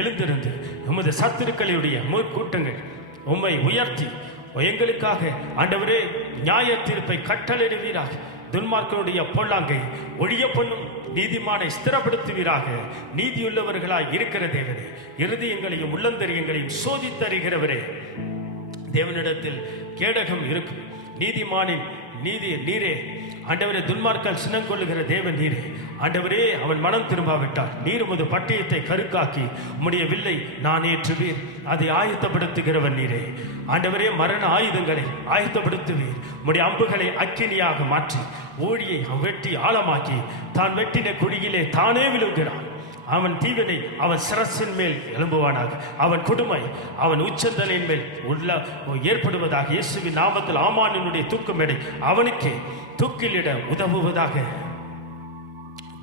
எழுந்திருந்து உமது சத்துருக்களுடைய முற்கூட்டங்கள் உம்மை உயர்த்தி எங்களுக்காக ஆண்டவரே நியாய தீர்ப்பை கட்டளையிடுவீராக. துன்மார்க்கனுடைய பொல்லாங்கை ஒழிய பண்ணும் நீதிமானை ஸ்திரப்படுத்துவீராக. நீதியுள்ளவர்களாய் இருக்கிற தேவனே, இருதயங்களையும் உள்ளந்தரியங்களையும் சோதித்தறிகிறவரே, தேவனிடத்தில் கேடகம் இருக்கும். நீதிமானின் நீதி நீரே ஆண்டவரே. துன்மார்க்கல் சினம் கொள்ளுகிற தேவன் நீரே ஆண்டவரே. அவன் மனம் திரும்பாவிட்டார் நீர் உமது பட்டயத்தை கருக்காக்கி உம்முடைய வில்லை நான் ஏற்றுவீர். அதை ஆயத்தப்படுத்துகிறவன் நீரே ஆண்டவரே. மரண ஆயுதங்களை ஆயத்தப்படுத்துவீர். உம்முடைய அம்புகளை அக்கினியாக மாற்றி ஓடியை வெட்டி ஆழமாக்கி தான் வெட்டின குழியிலே தானே விழுகிறான். அவன் தீவினை அவன் சிரசின் மேல் எழும்புவானாக. அவன் கொடுமை அவன் உச்சந்தலின் மேல் உள்ள ஏற்படுவதாக. இயேசுவின் நாமத்தில் ஆமானினுடைய தூக்கு மேடை அவனுக்கே தூக்கிலிட உதவுவதாக.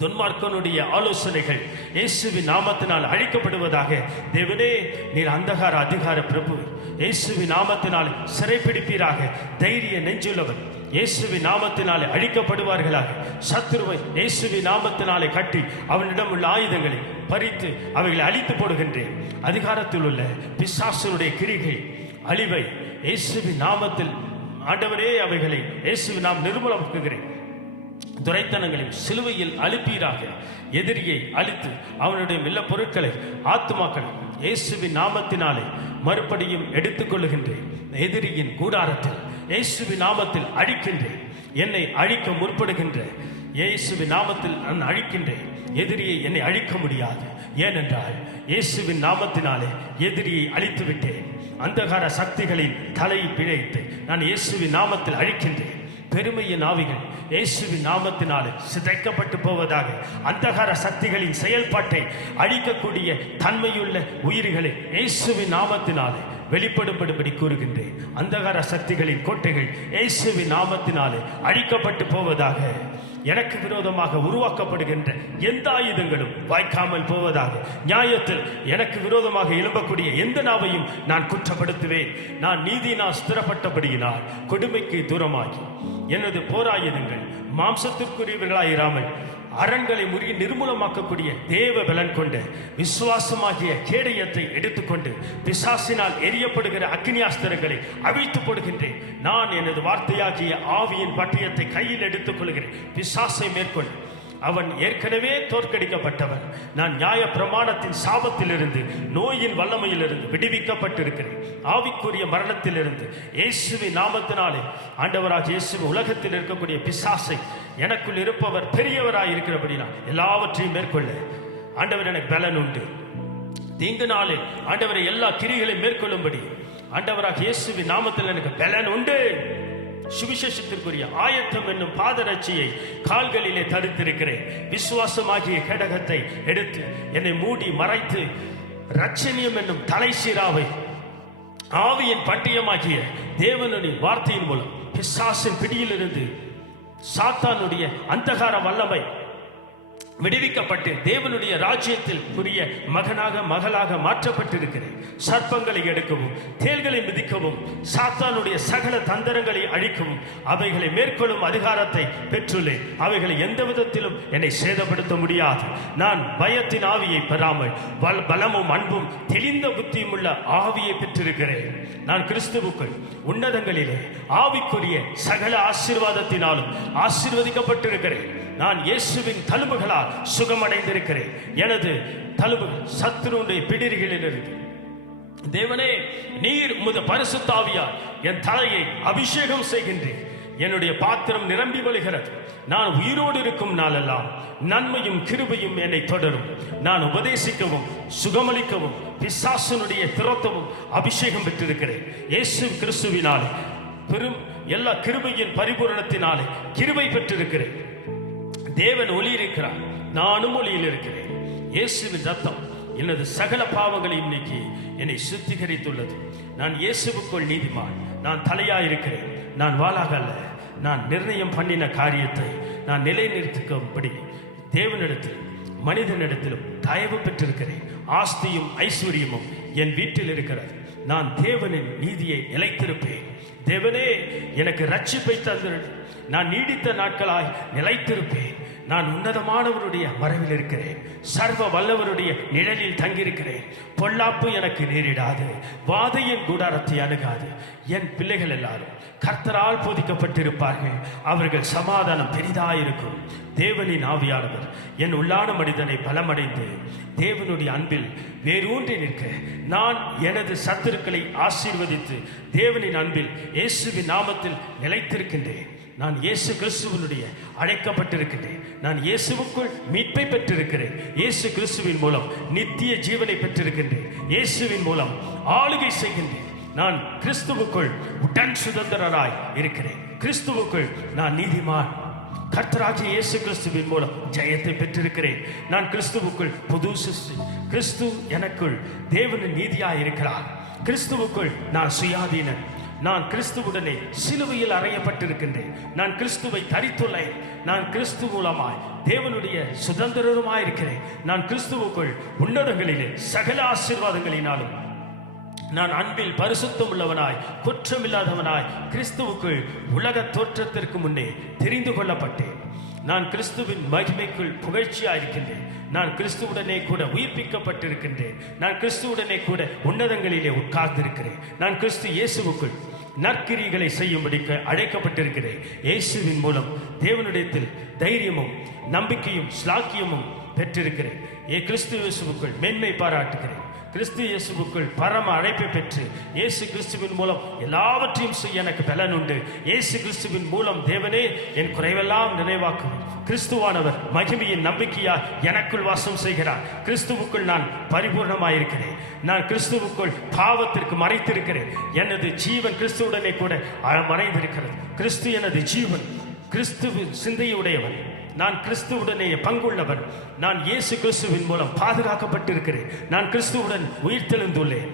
துன்மார்க்கனுடைய ஆலோசனைகள் இயேசுவின் நாமத்தினால் அழிக்கப்படுவதாக. தேவனே, நீர் அந்தகார அதிகார பிரபு, இயேசுவின் நாமத்தினால் சிறைப்பிடிப்பீராக. தைரிய நெஞ்சுள்ளவர் இயேசுவின் நாமத்தினாலே அழிக்கப்படுவார்களாக. சத்துருவை இயேசுவின் நாமத்தினாலே கட்டி அவனிடம் உள்ள ஆயுதங்களை பறித்து அவைகளை அழித்து போடுகின்றேன். அதிகாரத்தில் உள்ள பிசாசனுடைய கிரிகை அழிவை இயேசுவின் நாமத்தில் ஆண்டவரே அவைகளை இயேசுவின் நாம் நிர்மூலமாக்குகிறேன். துரைத்தனங்களையும் சிலுவையில் அழிப்பீராக. எதிரியை அழித்து அவனுடைய எல்லா பொருட்களை ஆத்துமாக்களை இயேசுவின் நாமத்தினாலே மறுபடியும் எடுத்துக்கொள்ளுகின்றேன். எதிரியின் கூடாரத்தில் இயேசுவின் நாமத்தில் அழிக்கின்றேன். என்னை அழிக்க முற்படுகின்ற இயேசுவின் நாமத்தில் நான் அழிக்கின்றேன். எதிரியை என்னை அழிக்க முடியாது. ஏனென்றால் இயேசுவின் நாமத்தினாலே எதிரியை அழித்து விட்டேன். அந்தகார சக்திகளின் தலையை பிழைத்து நான் இயேசுவின் நாமத்தில் அழிக்கின்றேன். பெருமையின் ஆவிகள் இயேசுவின் நாமத்தினாலே சிதைக்கப்பட்டு போவதாக. அந்தகார சக்திகளின் செயல்பாட்டை அழிக்கக்கூடிய தன்மையுள்ள உயிர்களை இயேசுவின் நாமத்தினாலே வெளிப்படும்படி கூறுகின்றேன். அந்தகார சக்திகளின் கோட்டைகள் இயேசுவின் நாமத்தினாலே அழிக்கப்பட்டு போவதாக. எனக்கு விரோதமாக உருவாக்கப்படுகின்ற எந்த ஆயுதங்களும் வாய்க்காமல் போவதாக. நியாயத்தில் எனக்கு விரோதமாக எழும்பக்கூடிய எந்த நாவையும் நான் குற்றப்படுத்துவேன். நான் நீதியினால் ஸ்திரப்பட்டபடியினால் கொடுமைக்கு தூரமாகி எனது போராயுதங்கள் மாம்சத்திற்குரியவர்களாயிராமல் அரண்களை முறிய நிர்மூலமாக்கக்கூடிய தேவ பலன் கொண்ட விசுவாசமாகிய கேடயத்தை எடுத்துக்கொண்டு பிசாசினால் எரியப்படுகிற அக்னியாஸ்திரங்களை அவிழ்த்து போடுகின்றேன். நான் எனது வார்த்தையாகிய ஆவியின் பட்டயத்தை கையில் எடுத்துக் கொள்கிறேன். பிசாசை மேற்கொள். அவன் ஏற்கனவே தோற்கடிக்கப்பட்டவன். நான் நியாய பிரமாணத்தின் சாபத்திலிருந்து நோயின் வல்லமையிலிருந்து விடுவிக்கப்பட்டிருக்கிறேன். ஆவிக்குரிய மரணத்திலிருந்து இயேசுவின் நாமத்தினாலே ஆண்டவராக இயேசு உலகத்தில் இருக்கக்கூடிய பிசாசை எனக்குள் இருப்பவர் பெரியவராய் இருக்கிறபடினா எல்லாவற்றையும் மேற்கொள்ள ஆண்டவர் எனக்கு பலன் உண்டு. தீங்கு நாளில் ஆண்டவரை எல்லா கிரிகளையும் மேற்கொள்ளும்படி ஆண்டவராக இயேசுவின் நாமத்தில் எனக்கு பலன் உண்டு. சுவிசேஷத்திற்குரிய ஆயத்தம் என்னும் பாதரட்சியை கால்களிலே தடுத்திருக்கிறேன். விசுவாசமாகிய கடகத்தை எடுத்து என்னை மூடி மறைத்து இரட்சணியம் என்னும் தலைசீராவை ஆவியின் பட்டயமாகிய தேவனுடைய வார்த்தையின் மூலம் பிசாசின் பிடியிலிருந்து சாத்தானுடைய அந்தகார வல்லமை விடுவிக்கப்பட்டு தேவனுடைய ராஜ்யத்தில் புரிய மகனாக மகளாக மாற்றப்பட்டிருக்கிறேன். சர்ப்பங்களை எடுக்கவும் தேள்களை மிதிக்கவும் சாத்தானுடைய சகல தந்திரங்களை அழிக்கவும் அவைகளை மேற்கொள்ளும் அதிகாரத்தை பெற்றுள்ளேன். அவைகளை எந்த விதத்திலும் என்னை சேதப்படுத்த முடியாது. நான் பயத்தின் ஆவியை பெறாமல் பலமும் அன்பும் தெளிந்த புத்தியும் உள்ள ஆவியை பெற்றிருக்கிறேன். நான் கிறிஸ்துவுக்குள் உன்னதங்களிலே ஆவிக்குரிய சகல ஆசீர்வாதத்தினாலும் ஆசீர்வதிக்கப்பட்டிருக்கிறேன். நான் இயேசுவின் தழும்புகளால் சுகமடைந்திருக்கிறேன். எனது தழும்புகள் சத்துருடைய பிடிகளிலிருந்து தேவனே, நீர் உமது பரிசுத்த ஆவியால் என் தலையை அபிஷேகம் செய்கின்றேன். என்னுடைய பாத்திரம் நிரம்பி வழிகிறது. நான் உயிரோடு இருக்கும் நாளெல்லாம் நன்மையும் கிருபையும் என்னை தொடரும். நான் உபதேசிக்கவும் சுகமளிக்கவும் பிசாசனுடைய திரத்தவும் அபிஷேகம் பெற்றிருக்கிறேன். இயேசு கிறிஸ்துவினாலே பெரும் எல்லா கிருபையின் பரிபூரணத்தினாலே கிருபை பெற்றிருக்கிறேன். தேவன் ஒளி இருக்கிறார், நானும் ஒளியில் இருக்கிறேன். இயேசுவின் ரத்தம் எனது சகல பாவங்களையும் நீக்கி என்னை சுத்திகரித்துள்ளது. நான் இயேசுவுக்குள் நீதிமான். நான் தலையாயிருக்கிறேன், நான் வாளாக அல்ல. நான் நிர்ணயம் பண்ணின காரியத்தை நான் நிலைநிறுத்தும்படி தேவனிடத்தில் மனிதனிடத்திலும் தயவு பெற்றிருக்கிறேன். ஆஸ்தியும் ஐஸ்வர்யமும் என் வீட்டில் இருக்கிறது. நான் தேவனின் நீதியை நிலைத்திருப்பேன். தேவனே, எனக்கு ரட்சிப்பை தந்து நான் நீடித்த நாட்களாய் நிலைத்திருப்பேன். நான் உன்னதமானவருடைய மறைவில் இருக்கிறேன். சர்வ வல்லவருடைய நிழலில் தங்கியிருக்கிறேன். பொல்லாப்பு எனக்கு நேரிடாது, வாதையின் கூடாரத்தை அணுகாது. என் பிள்ளைகள் எல்லாரும் கர்த்தரால் போதிக்கப்பட்டிருப்பார்கள். அவர்கள் சமாதானம் பெரிதாயிருக்கும். தேவனின் ஆவியானவர் என் உள்ளான மனிதனை பலமடைந்து தேவனுடைய அன்பில் வேரூன்றி நிற்க நான் எனது சத்துருக்களை ஆசீர்வதித்து தேவனின் அன்பில் இயேசுவின் நாமத்தில் நிலைத்திருக்கின்றேன். நான் இயேசு கிறிஸ்துவனுடைய அழைக்கப்பட்டிருக்கிறேன். நான் இயேசுவுக்குள் மீட்பை பெற்றிருக்கிறேன். இயேசு கிறிஸ்துவின் மூலம் நித்திய ஜீவனை பெற்றிருக்கின்றேன். இயேசுவின் மூலம் ஆளுகை செய்கின்றேன். நான் கிறிஸ்துவுக்குள் உடன் சுதந்திரராய் இருக்கிறேன். கிறிஸ்துவுக்குள் நான் நீதிமான். கர்த்தராகிய இயேசு கிறிஸ்துவின் மூலம் ஜெயத்தை பெற்றிருக்கிறேன். நான் கிறிஸ்துவுக்குள் புது சிருஷ்டி. கிறிஸ்து எனக்குள் தேவனின் நீதியாய் இருக்கிறார். கிறிஸ்துவுக்குள் நான் சுயாதீனன். நான் கிறிஸ்துவுடனே சிலுவையில் அறையப்பட்டிருக்கின்றேன். நான் கிறிஸ்துவை தரித்துள்ளேன். நான் கிறிஸ்து மூலமாய் தேவனுடைய சுதந்திரமாயிருக்கிறேன். நான் கிறிஸ்துவுக்குள் உன்னதங்களிலே சகல ஆசீர்வாதங்களினாலும் நான் அன்பில் பரிசுத்தம் உள்ளவனாய் குற்றமில்லாதவனாய் கிறிஸ்துவுக்குள் உலக தோற்றத்திற்கு முன்னே தெரிந்து கொள்ளப்பட்டேன். நான் கிறிஸ்துவின் மகிமைக்குள் புகழ்ச்சியாயிருக்கின்றேன். நான் கிறிஸ்துவுடனே கூட உயிர்ப்பிக்கப்பட்டிருக்கின்றேன். நான் கிறிஸ்துவுடனே கூட உன்னதங்களிலே உட்கார்ந்திருக்கிறேன். நான் கிறிஸ்து இயேசுவுக்குள் நற்கிரிகளை செய்யும்படிக்கு அழைக்கப்பட்டிருக்கிறேன். இயேசுவின் மூலம் தேவனுடையத்தில் தைரியமும் நம்பிக்கையும் ஸ்லாக்கியமும் பெற்றிருக்கிறேன். கிறிஸ்து இயேசுவுக்குள் மேன்மை பாராட்டுகிறேன். கிறிஸ்து இயேசுவுக்குள் பரம அழைப்பை பெற்று இயேசு கிறிஸ்துவின் மூலம் எல்லாவற்றையும் செய்ய எனக்கு பலன் உண்டு. இயேசு கிறிஸ்துவின் மூலம் தேவனே என் குறைவெல்லாம் நினைவாக்கும். கிறிஸ்துவானவர் மகிமையின் நம்பிக்கையா எனக்குள் வாசம் செய்கிறார். கிறிஸ்துவுக்குள் நான் பரிபூர்ணமாயிருக்கிறேன். நான் கிறிஸ்துவுக்குள் பாவத்திற்கு மறைத்திருக்கிறேன். எனது ஜீவன் கிறிஸ்துவுடனே கூட மறைந்திருக்கிறது. கிறிஸ்து எனது ஜீவன். கிறிஸ்துவின் சிந்தையுடையவன். நான் கிறிஸ்துவுடனே பங்குள்ளவன். நான் இயேசு கிறிஸ்துவின் மூலம் பாதுகாக்கப்பட்டிருக்கிறேன். நான் கிறிஸ்துவுடன் உயிர்த்தெழுந்துள்ளேன்.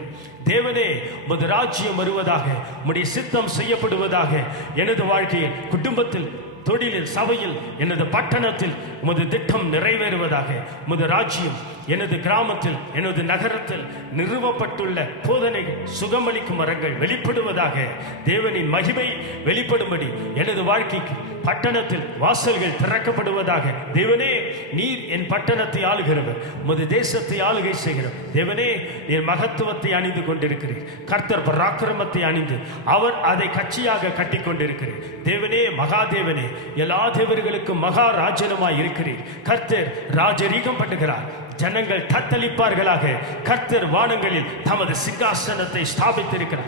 தேவனே, உமது ராஜ்யம் வருவதாக, உம்முடைய சித்தம் செய்யப்படுவதாக. எனது வாழ்க்கையில், குடும்பத்தில், தொழிலில், சபையில், எனது பட்டணத்தில் உமது திட்டம் நிறைவேறுவதாக. உமது ராஜ்யம் எனது கிராமத்தில், எனது நகரத்தில் நிறுவப்பட்டுள்ள போதனை சுகமளிக்கும் வரங்கள் வெளிப்படுவதாக. தேவனின் மகிமை வெளிப்படும்படி எனது வாழ்க்கைக்கு பட்டணத்தில் வாசல்கள் திறக்கப்படுவதாக. தேவனே, நீர் என் பட்டணத்தை ஆளுகிறவர், உமது தேசத்தை ஆளுகை செய்கிறவர். தேவனே, நீர் மகத்துவத்தை அணிந்து கொண்டிருக்கிறீர். கர்த்தர் பராக்கிரமத்தை அணிந்து அவர் அதை கட்சியாக கட்டி கொண்டிருக்கிறீர். தேவனே, மகாதேவனே, எல்லா தேவர்களுக்கும் மகாராஜனுமாய் இருக்கிறீர். கர்த்தர் ராஜரீகம் பண்ணுகிறார். ஜனங்கள் தத்தளிப்பார்களாக. கர்த்தர் வானங்களில் தமது சிங்காசனத்தை ஸ்தாபித்திருக்கிறார்.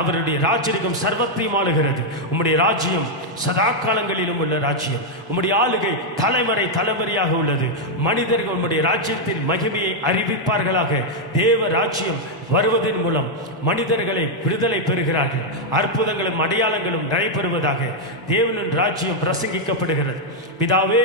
அவருடைய ராஜ்யம் சர்வத்தையும் ஆளுகிறது. உம்முடைய ராஜ்யம் சதா காலங்களிலும் உள்ள ராஜ்யம். உம்முடைய ஆளுகை தலைமுறை தலைமுறையாக உள்ளது. மனிதர்கள் உம்முடைய ராஜ்யத்தின் மகிமையை அறிவிப்பார்களாக. தேவ ராஜ்யம் வருவதன் மூலம் மனிதர்களை விடுதலை பெறுகிறார்கள். அற்புதங்களும் அடையாளங்களும் நடைபெறுவதாக. தேவனின் ராஜ்யம் பிரசங்கிக்கப்படுகிறது. பிதாவே,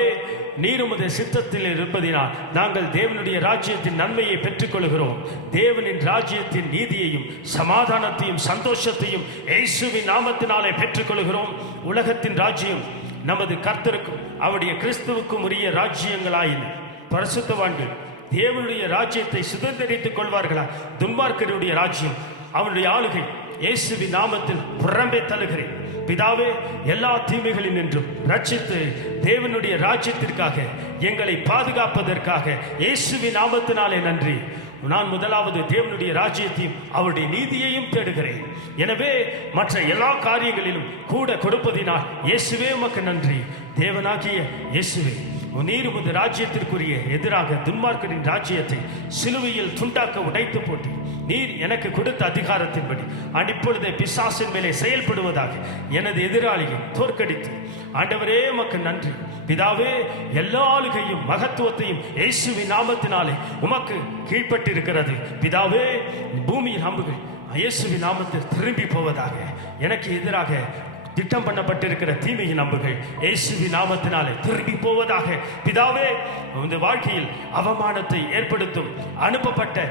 நீர் உமது சித்தத்தில் இருப்பதினால் நாங்கள் தேவனுடைய ராஜ்யத்தின் நன்மையை பெற்றுக் கொள்கிறோம். தேவனின் ராஜ்யத்தின் நீதியையும் சமாதானத்தையும் சந்தோஷத்தையும் இயேசுவின் நாமத்தினாலே பெற்றுக் கொள்கிறோம். உலகத்தின் ராஜ்யம் நமது கர்த்தருக்கும் அவருடைய கிறிஸ்துவுக்கும் உரிய ராஜ்யங்களாயின. பரிசுத்தவான்கள் தேவனுடைய ராஜ்யத்தை சுதந்திரித்துக் கொள்வார்களா? துன்மார்க்கருடைய ராஜ்யம், அவனுடைய ஆளுகை இயேசுவின் நாமத்தில் புறம்பே தள்ளுகிறேன். பிதாவே, எல்லா தீமைகளில் நின்றும் ரட்சித்து தேவனுடைய ராஜ்யத்திற்காக எங்களை பாதுகாப்பதற்காக இயேசுவின் நாமத்தினாலே நன்றி. நான் முதலாவது தேவனுடைய ராஜ்யத்தையும் அவருடைய நீதியையும் தேடுகிறேன். எனவே மற்ற எல்லா காரியங்களிலும் கூட கொடுப்பதினால் இயேசுவே உமக்கு நன்றி. தேவனாகிய இயேசுவே, நீர் உமது ராஜ்யத்திற்குரிய எதிராக துன்மார்க்கரின் ராஜ்யத்தை சிலுவையில் துண்டாக்க உடைத்து போட்டு நீர் எனக்கு கொடுத்த அதிகாரத்தின்படி இப்பொழுதே பிசாசின் மேலே செயல்படுவதாக எனது எதிராளியை தோற்கடித்து ஆண்டவரே உமக்கு நன்றி. பிதாவே, எல்லா ஆளுகையும் மகத்துவத்தையும் இயேசுவின் நாமத்தினாலே உமக்கு கீழ்ப்பட்டிருக்கிறது. பிதாவே, பூமியின் அம்புகள் இயேசுவின் நாமத்தில் திரும்பி போவதாக. எனக்கு எதிராக திட்டம் பண்ணப்பட்டிருக்கிற தீமையின் அம்புகள் இயேசுவின் நாமத்தினாலே திரும்பி போவதாக. பிதாவே, இந்த வாழ்க்கையில் அவமானத்தை ஏற்படுத்தும் அனுப்பப்பட்ட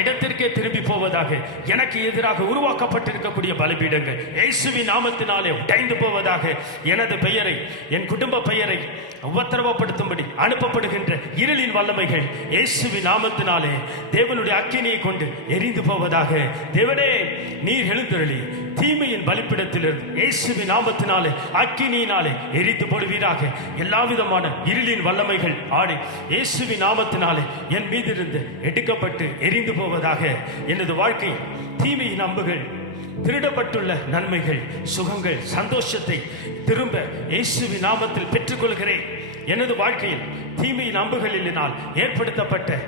இடத்திற்கே திரும்பி போவதாக. எனக்கு எதிராக உருவாக்கப்பட்டிருக்கக்கூடிய பலபீடங்கள் இயேசுவின் நாமத்தினாலே உடைந்து போவதாக. எனது பெயரை, என் குடும்ப பெயரை உபத்திரவப்படுத்தும்படி அனுப்பப்படுகின்ற இருளின் வல்லமைகள் இயேசுவின் நாமத்தினாலே தேவனுடைய அக்கினியை கொண்டு எரிந்து போவதாக. தேவனே, நீர் எழுந்தருளி தீமையின் பலிப்பிடத்திலிருந்து இயேசுவின் நாமத்தினாலே அக்கினியினாலே எரித்து போடுவீராக. எல்லா விதமான இருளின் வல்லமைகள் ஆடி இயேசுவின் நாமத்தினாலே என் மீது இருந்து எடுக்கப்பட்டு எரிந்து போவதாக. எனது வாழ்க்கை தீமையின் அம்புகள், திருடப்பட்டுள்ள நன்மைகள், சுகங்கள், சந்தோஷத்தை திரும்ப இயேசுவின் நாமத்தில் பெற்றுக்கொள்கிறேன். எனது வாழ்க்கையில் தீமையின் அம்புகளினால் ஏற்படுத்தப்பட்ட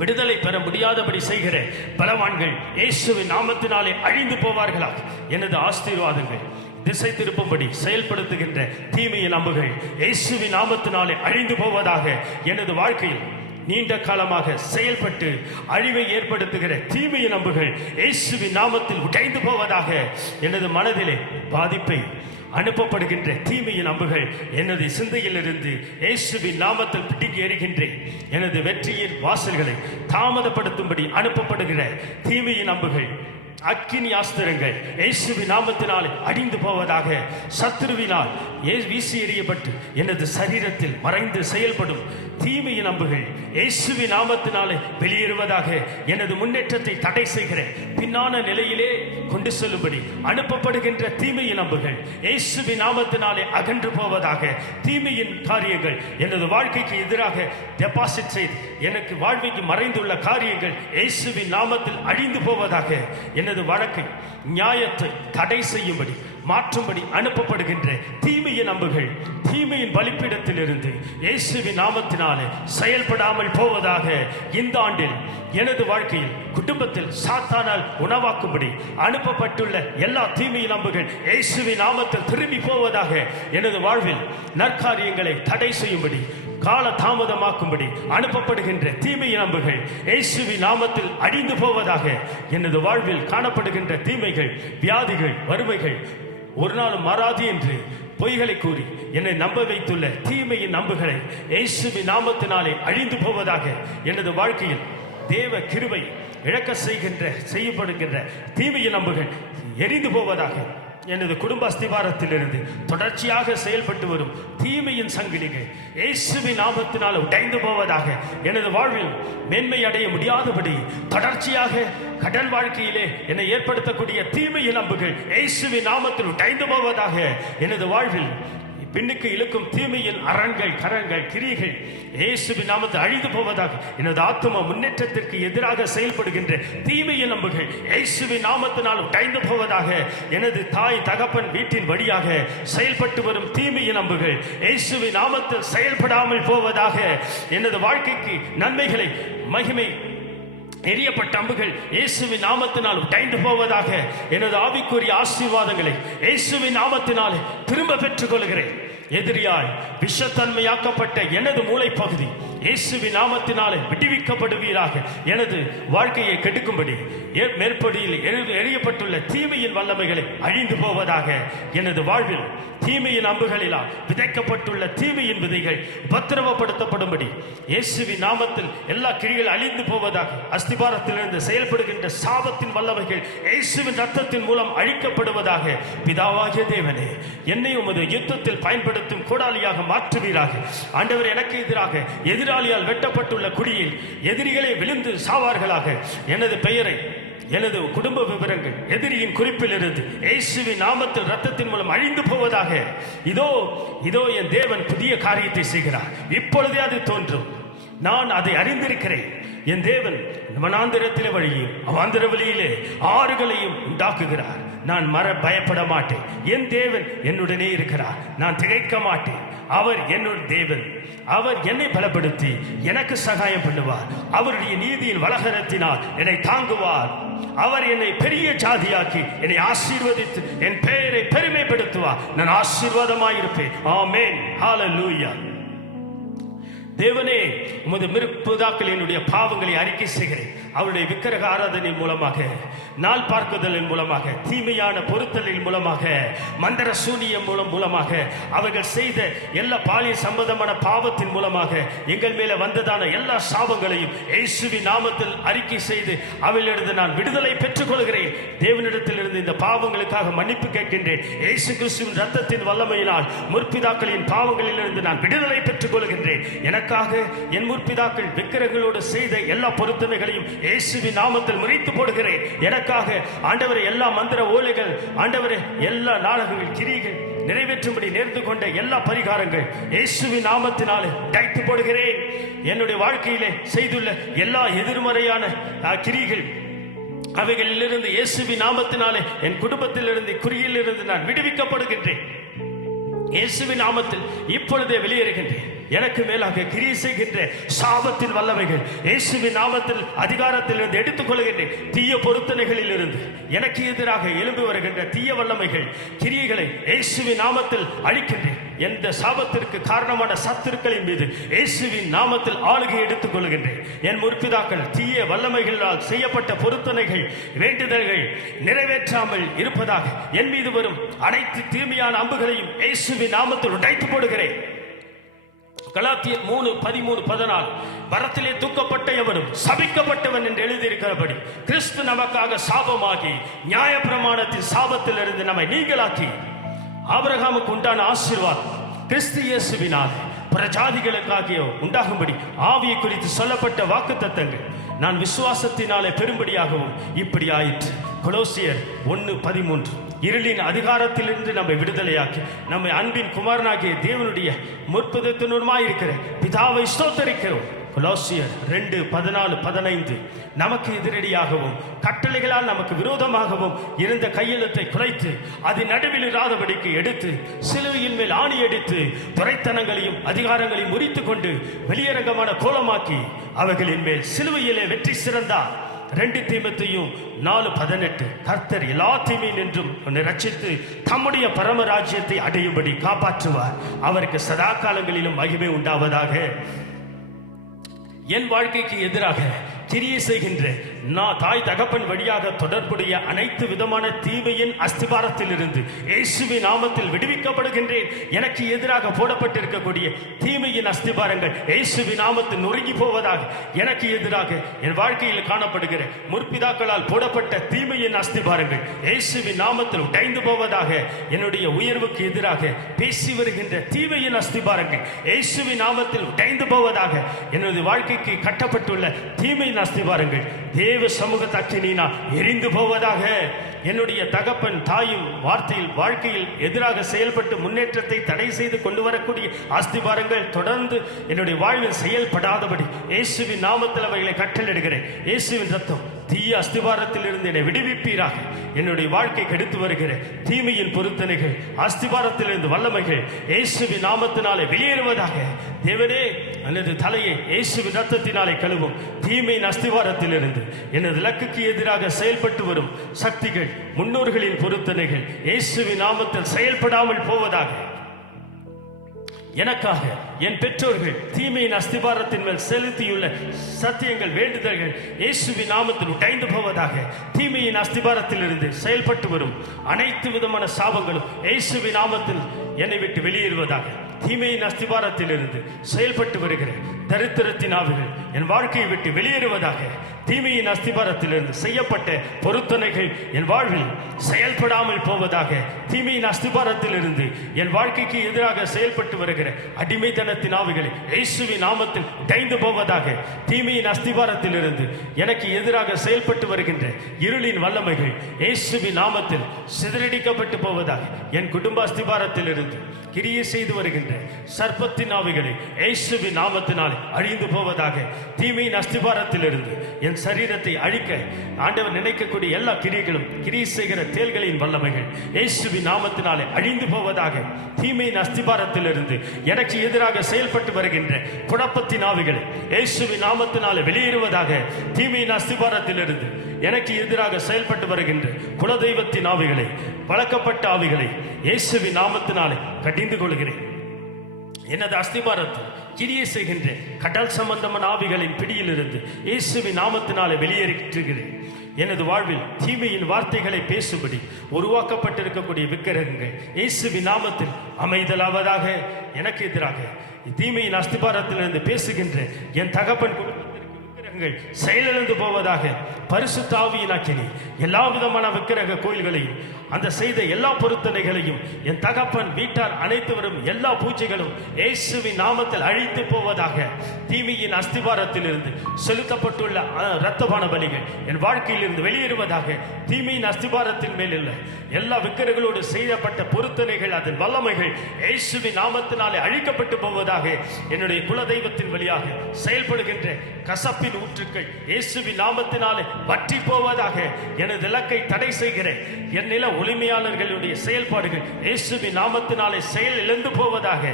விடுதலை பெற முடியாதபடி செய்கிற பலவான்கள் இயேசுவின் நாமத்தினாலே அழிந்து போவார்களாக. எனது ஆசீர்வாதங்கள் திசை திருப்பும்படி செயல்படுத்துகின்ற தீமையின் அம்புகள் இயேசுவின் நாமத்தினாலே அழிந்து போவதாக. எனது வாழ்க்கையில் நீண்ட காலமாக செயல்பட்டு அழிவை ஏற்படுத்துகிற தீமையின் அம்புகள் இயேசுவின் நாமத்தில் உடைந்து போவதாக. எனது மனதிலே பாதிப்பை அனுப்பப்படுகின்ற தீமையின் அம்புகள் எனது சிந்தையிலிருந்து இயேசுவின் நாமத்தில் பிடிக்கி எறிகின்றேன். எனது வெற்றியின் வாசல்களை தாமதப்படுத்தும்படி அனுப்பப்படுகிற தீமையின் அம்புகள் அக்கினி ஆஸ்திரங்கள் இயேசுவின் நாமத்தினால் அடிந்து போவதாக. சத்துருவினால் வீசி எறியப்பட்டு எனது சரீரத்தில் மறைந்து செயல்படும் தீமையின் அம்புகள் இயேசுவின் நாமத்தினாலே வெளியேறுவதாக. எனது முன்னேற்றத்தை தடை செய்கிற பின்னான நிலையிலே கொண்டு செல்லும்படி அனுப்பப்படுகின்ற தீமையின் அம்புகள் இயேசுவின் நாமத்தினாலே அகன்று போவதாக. தீமையின் காரியங்கள் எனது வாழ்க்கைக்கு எதிராக டெபாசிட் செய்து எனக்கு வாழ்க்கைக்கு மறைந்துள்ள காரியங்கள் இயேசுவின் நாமத்தில் அழிந்து போவதாக. எனது வழக்கை நியாயத்தை தடை செய்யும்படி மாற்றும்படி அனுப்பப்படுகின்ற தீமையின் அம்புகள் தீமையின் பலிப்பீடத்திலிருந்து இயேசுவின் நாமத்தினாலே செயல்படாமல் போவதாக. இந்த ஆண்டில் எனது வாழ்க்கையில் குடும்பத்தில் சாத்தானால் உணவாக்கும்படி அனுப்பப்பட்டுள்ள எல்லா தீமையின் அம்புகள் இயேசுவின் நாமத்தில் திரும்பி போவதாக. எனது வாழ்வில் நற்காரியங்களை தடை செய்யும்படி கால தாமதமாக்கும்படி அனுப்பப்படுகின்ற தீமையின் அம்புகள் இயேசுவின் நாமத்தில் அழிந்து போவதாக. எனது வாழ்வில் காணப்படுகின்ற தீமைகள், வியாதிகள், வறுமைகள் ஒரு நாளும் மாறாது என்று பொய்களை கூறி என்னை நம்ப வைத்துள்ள தீமையின் அம்புகளை இயேசுவின் நாமத்தினாலே அழிந்து போவதாக. எனது வாழ்க்கையில் தேவ கிருபை இழக்க செய்யப்படுகின்ற தீமையின் அம்புகள் எரிந்து போவதாக. எனது குடும்ப அஸ்திவாரத்திலிருந்து தொடர்ச்சியாக செயல்பட்டு வரும் தீமையின் சங்கிலிகள் இயேசுவின் நாமத்தினால் உடைந்து போவதாக. எனது வாழ்வில் மேன்மை அடைய முடியாதபடி தொடர்ச்சியாக கடல் வாழ்க்கையிலே என்னை ஏற்படுத்தக்கூடிய தீமையின் அம்புகள் இயேசுவின் நாமத்தில் உடைந்து போவதாக. எனது வாழ்வில் பின்னுக்கு இழுக்கும் தீமையின் அரண்கள், கரங்கள், கிரிகள் இயேசுவின் நாமத்தில் அழிந்து போவதாக. எனது ஆத்தும முன்னேற்றத்திற்கு எதிராக செயல்படுகின்ற தீமையின் அம்புகள் இயேசுவின் நாமத்தினால் உடைந்து போவதாக. எனது தாய் தகப்பன் வீட்டின் வழியாக செயல்பட்டு வரும் தீமையின் அம்புகள் இயேசுவின் நாமத்தில் செயல்படாமல் போவதாக. எனது வாழ்க்கைக்கு நன்மைகளை, மகிமை எரியப்பட்ட அம்புகள் இயேசுவின் நாமத்தினால் உடைந்து போவதாக. எனது ஆவிக்குரிய ஆசீர்வாதங்களை இயேசுவின் நாமத்தினால் திரும்ப பெற்றுக் கொள்கிறேன். எதிரியால் விஷத்தன்மையாக்கப்பட்ட எனது மூளை பகுதி இயேசுவின் நாமத்தினாலே விடுவிக்கப்படுவீராக. எனது வாழ்க்கையை கெடுக்கும்படி மேற்படியில் எரியப்பட்டுள்ள தீமையின் வல்லமைகளை அழிந்து போவதாக. எனது வாழ்வில் தீமையின் அம்புகளிலால் விதைக்கப்பட்டுள்ள தீமையின் விதைகள் உபத்திரவப்படுத்தப்படும்படி இயேசுவின் நாமத்தில் எல்லா கிரிகள் அழிந்து போவதாக. அஸ்திபாரத்திலிருந்து செயல்படுகின்ற சாபத்தின் வல்லமைகள் இயேசுவின் ரத்தத்தின் மூலம் அழிக்கப்படுவதாக. பிதாவாகிய தேவனே, என்னை உமது யுத்தத்தில் பயன்படுத்தும் கோடாலியாக மாற்றுவீராக. ஆண்டவர், எனக்கு எதிராக எதிராளியால் வெட்டப்பட்டுள்ள குடியில் எதிரிகளே விழுந்து சாவார்களாக. எனது பெயரை, எனது குடும்ப விவரங்கள் எதிரியின் குறிப்பிலிருந்து இயேசுவின் நாமத்தில் ரத்தத்தின் மூலம் அழிந்து போவதாக. இதோ இதோ என் தேவன் புதிய காரியத்தை செய்கிறார். இப்பொழுதே அது தோன்றும். நான் அதை அறிந்திருக்கிறேன். என் தேவன் வனாந்திரத்திலே வழியும் அவாந்திர வழியிலே ஆறுகளையும் உண்டாக்குகிறார். நான் பயப்பட மாட்டேன். என் தேவன் என்னுடனே இருக்கிறார். நான் திகைக்க மாட்டேன். அவர் என்னுடைய தேவன். அவர் என்னை பலப்படுத்தி எனக்கு சகாயம் பண்ணுவார். அவருடைய நீதியின் வலகரத்தினால் என்னை தாங்குவார். அவர் என்னை பெரிய ஜாதியாக்கி என்னை ஆசீர்வதித்து என் பெயரை பெருமைப்படுத்துவார். நான் ஆசீர்வாதமாயிருப்பேன். ஆமென். ஹல்லேலூயா. தேவனே, உமது முற்பிதாக்கள் என்னுடைய பாவங்களை அறிக்கை செய்கிறேன். அவருடைய விக்கிரக ஆராதனை மூலமாக, நாள் பார்க்குதலின் மூலமாக, தீமையான பொருத்தலின் மூலமாக, மந்திர சூனியம் மூலமாக, அவர்கள் செய்த எல்லா பாலிய சம்பந்தமான பாவத்தின் மூலமாக எங்கள் மேல வந்ததான எல்லா சாபங்களையும் இயேசுவின் நாமத்தில் அறிக்கை செய்து அவளிலிருந்து நான் விடுதலை பெற்றுக் கொள்கிறேன். தேவனிடத்திலிருந்து இந்த பாவங்களுக்காக மன்னிப்பு கேட்கின்றேன். இயேசு கிறிஸ்துவின் ரத்தத்தின் வல்லமையினால் முற்பிதாக்களின் பாவங்களிலிருந்து நான் விடுதலை பெற்றுக் கொள்கின்றேன். எனக்காக என் முற்பிதாக்கள் விக்கிரங்களோடு செய்த எல்லா பொருத்தனைகளையும் இயேசுவின் நாமத்தில் முறித்து போடுகிறேன். எனக்காக ஆண்டவரே எல்லா மந்திர ஓலைகள், ஆண்டவரே எல்லா நாடகங்கள், கிரிகள் நிறைவேற்றும்படி நேர்ந்து கொண்ட எல்லா பரிகாரங்கள் இயேசுவின் நாமத்தினாலே டைத்து போடுகிறேன். என்னுடைய வாழ்க்கையிலே செய்துள்ள எல்லா எதிர்மறையான கிரிகள் அவைகளிலிருந்து இயேசுவின் நாமத்தினாலே என் குடும்பத்திலிருந்து குறியிலிருந்து நான் விடுவிக்கப்படுகின்றேன். இயேசுவின் நாமத்தில் இப்பொழுதே வெளியேறுகின்றேன். எனக்கு மேலாக கிரியை செய்கின்ற சாபத்தின் வல்லமைகள் இயேசுவின் நாமத்தில் அதிகாரத்திலிருந்து எடுத்துக் கொள்கின்றேன். தீய பொருத்தனைகளில் இருந்து எனக்கு எதிராக எழும்பி வருகின்ற தீய வல்லமைகள், கிரியைகளை இயேசுவின் நாமத்தில் அழிக்கின்றேன். எந்த சாபத்திற்கு காரணமான சத்துருக்களின் மீது இயேசுவின் நாமத்தில் ஆளுகை எடுத்துக் கொள்கின்றேன். என் முற்பிதாக்கள் தீய வல்லமைகளால் செய்யப்பட்ட பொருத்தனைகள், வேண்டுதல்கள் நிறைவேற்றாமல் இருப்பதாக என் மீது வரும் அனைத்து தீமையான அம்புகளையும் இயேசுவின் நாமத்தில் உடைத்து போடுகிறேன். கலாத்தியர் 3:13-14 வரத்திலே தூக்கப்பட்ட எவனும் சபிக்கப்பட்டவன் என்று எழுதியிருக்கிறபடி கிறிஸ்து நமக்காக சாபமாகி நியாயப்பிரமாணத்தின் சாபத்திலிருந்து நம்மை நீங்களாக்கி ஆபிரகாமுக்கு உண்டான ஆசீர்வாதம் கிறிஸ்து இயேசுவினால் பிரஜாதிகளுக்காக உண்டாகும்படி ஆவியை குறித்து சொல்லப்பட்ட வாக்குத்தத்தங்கள் நான் விசுவாசத்தினாலே பெரும்படியாகவும் இப்படி ஆயிற்று. கொலோசியர் 1:13 இருளின் அதிகாரத்திலிருந்து நம்மை விடுதலையாக்கி நம்மை அன்பின் குமாரனாகிய தேவனுடைய முற்புதத்தினுமாயிருக்கிற பிதாவை ஸ்தோத்தரிக்கிறோம். கொலோசியர் 2:14-15 நமக்கு எதிரடியாகவும் கட்டளைகளால் நமக்கு விரோதமாகவும் இருந்த கையெழுத்தை குறைத்து அது நடுவில் இராதபடிக்கு எடுத்து சிலுவையின் மேல் ஆணி அடித்து துரைத்தனங்களையும் அதிகாரங்களையும் முறித்து கொண்டு வெளியரங்கமான கோலமாக்கி அவைகளின் மேல் சிலுவையிலே வெற்றி சிறந்தார். 2 தீமோத்தேயு 4:18 கர்த்தர் எல்லா தீமையில் நின்றும் உன்னை ரட்சித்து தம்முடைய பரம ராஜ்யத்தை அடையும்படி காப்பாற்றுவார். அவருக்கு சதா காலங்களிலும் மகிமை உண்டாவதாக. என் வாழ்க்கைக்கு எதிராக கிரியை செய்கின்ற நான் தாய் தகப்பன் வழியாக தொடர்புடைய அனைத்து விதமான தீமையின் அஸ்திபாரத்தில் இருந்து இயேசுவின் நாமத்தில் விடுவிக்கப்படுகின்றேன். எனக்கு எதிராக போடப்பட்டிருக்கக்கூடிய தீமையின் அஸ்திபாரங்கள் இயேசுவின் நாமத்தில் நொறுங்கி போவதாக. எனக்கு எதிராக என் வாழ்க்கையில் காணப்படுகிற முற்பிதாக்களால் போடப்பட்ட தீமையின் அஸ்திபாரங்கள் இயேசுவின் நாமத்தில் உடைந்து போவதாக. என்னுடைய உயர்வுக்கு எதிராக பேசி வருகின்ற தீமையின் அஸ்திபாரங்கள் இயேசுவின் நாமத்தில் உடைந்து போவதாக. என்னுடைய வாழ்க்கைக்கு கட்டப்பட்டுள்ள தீமையின் அஸ்திபாரங்கள் தேவ சமூகத்து அக்கினியினால் எரிந்து போவதாக. என்னுடைய தகப்பன் தாயும் வாழ்க்கையில் எதிராக செயல்பட்டு முன்னேற்றத்தை தடை செய்து கொண்டு வரக்கூடிய அஸ்திபாரங்கள் தொடர்ந்து என்னுடைய வாழ்வில் செயல்படாதபடி இயேசுவின் நாமத்தில் அவைகளை கட்டளையிடுகிறேன். இயேசுவின் ரத்தம் தீய அஸ்திபாரத்தில் இருந்து என்னை விடுவிப்பீராக. என்னுடைய வாழ்க்கை கெடுத்து வருகிற தீமையின் பொருத்தனைகள் அஸ்திபாரத்திலிருந்து வல்லமைகள் இயேசுவின் நாமத்தினாலே வெளியேறுவதாக. தேவனே எனது தலையை இயேசுவின் ரத்தத்தினாலே கழுவும். தீமையின் அஸ்திபாரத்திலிருந்து எனது இலக்குக்கு எதிராக செயல்பட்டு வரும் சக்திகள் முன்னோர்களின் பொருத்தனைகள் இயேசுவின் நாமத்தில் செயல்படாமல் போவதாக. எனக்காக என் பெற்றோர்கள் தீமையின் அஸ்திபாரத்தின் மேல் செலுத்தியுள்ள சத்தியங்கள் வேண்டுதல்கள் இயேசுவின் நாமத்தில் உடைந்து போவதாக. தீமையின் அஸ்திபாரத்தில் இருந்து செயல்பட்டு வரும் அனைத்து விதமான சாபங்களும் இயேசுவின் நாமத்தில் என்னை விட்டு வெளியேறுவதாக. தீமையின் அஸ்திபாரத்தில் இருந்து செயல்பட்டு வருகிற தரித்திரத்தின் ஆவிகள் என் வாழ்க்கையை விட்டு வெளியேறுவதாக. தீமையின் அஸ்திபாரத்திலிருந்து செய்யப்பட்ட பொருத்தனைகள் என் வாழ்வில் செயல்படாமல் போவதாக. தீமையின் அஸ்திபாரத்திலிருந்து என் வாழ்க்கைக்கு எதிராக செயல்பட்டு வருகிற அடிமைத்தனத்தின் ஆவிகளை இயேசுவின் நாமத்தில் உடைந்து போவதாக. தீமையின் அஸ்திபாரத்திலிருந்து எனக்கு எதிராக செயல்பட்டு வருகின்ற இருளின் வல்லமைகள் இயேசுவின் நாமத்தில் சிதறடிக்கப்பட்டு போவதாக. என் குடும்ப அஸ்திபாரத்திலிருந்து கிரியை செய்து வருகின்ற சர்ப்பத்தின் ஆவிகளை இயேசுவின் நாமத்தினால் அழிந்து போவதாக. தீமையின் அஸ்திபாரத்திலிருந்து என் சரீரத்தை அழிக்க ஆண்டவர் நினைக்கக்கூடிய எல்லா கிரியைகளும் கிரியை செய்கிற தேள்களின் வல்லமைகள் இயேசுவின் நாமத்தினாலே அழிந்து போவதாக. தீமையின் அஸ்திபாரத்திலிருந்து எனக்கு எதிராக செயல்பட்டு வருகின்ற குழப்பத்தின் ஆவிகளை இயேசுவின் நாமத்தினாலே வெளியேறுவதாக. தீமையின் அஸ்திபாரத்திலிருந்து எனக்கு எதிராக செயல்பட்டு வருகின்ற குலதெய்வத்தின் ஆவிகளை பழக்கப்பட்ட ஆவிகளை இயேசுவின் நாமத்தினாலே கடிந்து கொள்கிறேன். எனது அஸ்திபாரத்தில் கிரியை செய்கின்ற கடல் சம்பந்தமான ஆவிகளின் பிடியிலிருந்து இயேசுவின் நாமத்தினாலே வெளியேற்றுகிறேன். எனது வாழ்வில் தீமையின் வார்த்தைகளை பேசும்படி உருவாக்கப்பட்டிருக்கக்கூடிய விக்கிரகங்கள் இயேசுவின் நாமத்தில் அமைதலாவதாக. எனக்கு எதிராக தீமையின் அஸ்திபாரத்திலிருந்து பேசுகின்ற என் தகப்பன் செயலிழந்து போவதாக. பரிசுத்த ஆவியின் அக்கினி எல்லா விதமான விக்கிரக கோயில்களையும் அந்த செய்த எல்லா பொருத்தனைகளையும் என் தகப்பன் வீட்டார் அனைத்துவரும் எல்லா பூஜைகளும் இயேசுவின் நாமத்தில் அழித்து போவதாக. தீமையின் அஸ்திபாரத்திலிருந்து செலுத்தப்பட்டுள்ள இரத்தபான பலிகள் என் வாழ்க்கையில் இருந்து வெளியேறுவதாக. தீமையின் அஸ்திபாரத்தின் மேல் உள்ள எல்லா விக்கிரகளோடு செய்யப்பட்ட பொருத்தனைகள் அதன் வல்லமைகள் இயேசுவின் நாமத்தினாலே அழிக்கப்பட்டு போவதாக. என்னுடைய குலதெய்வத்தின் வழியாக செயல்படுகின்ற கசப்பின் ஊற்றுக்கள் இயேசுவின் நாமத்தினாலே வற்றி போவதாக. எனது இலக்கை தடை செய்கிற என் நில உரிமையாளர்களுடைய செயல்பாடுகள் இயேசுவின் நாமத்தினாலே செயல் இழந்து போவதாக.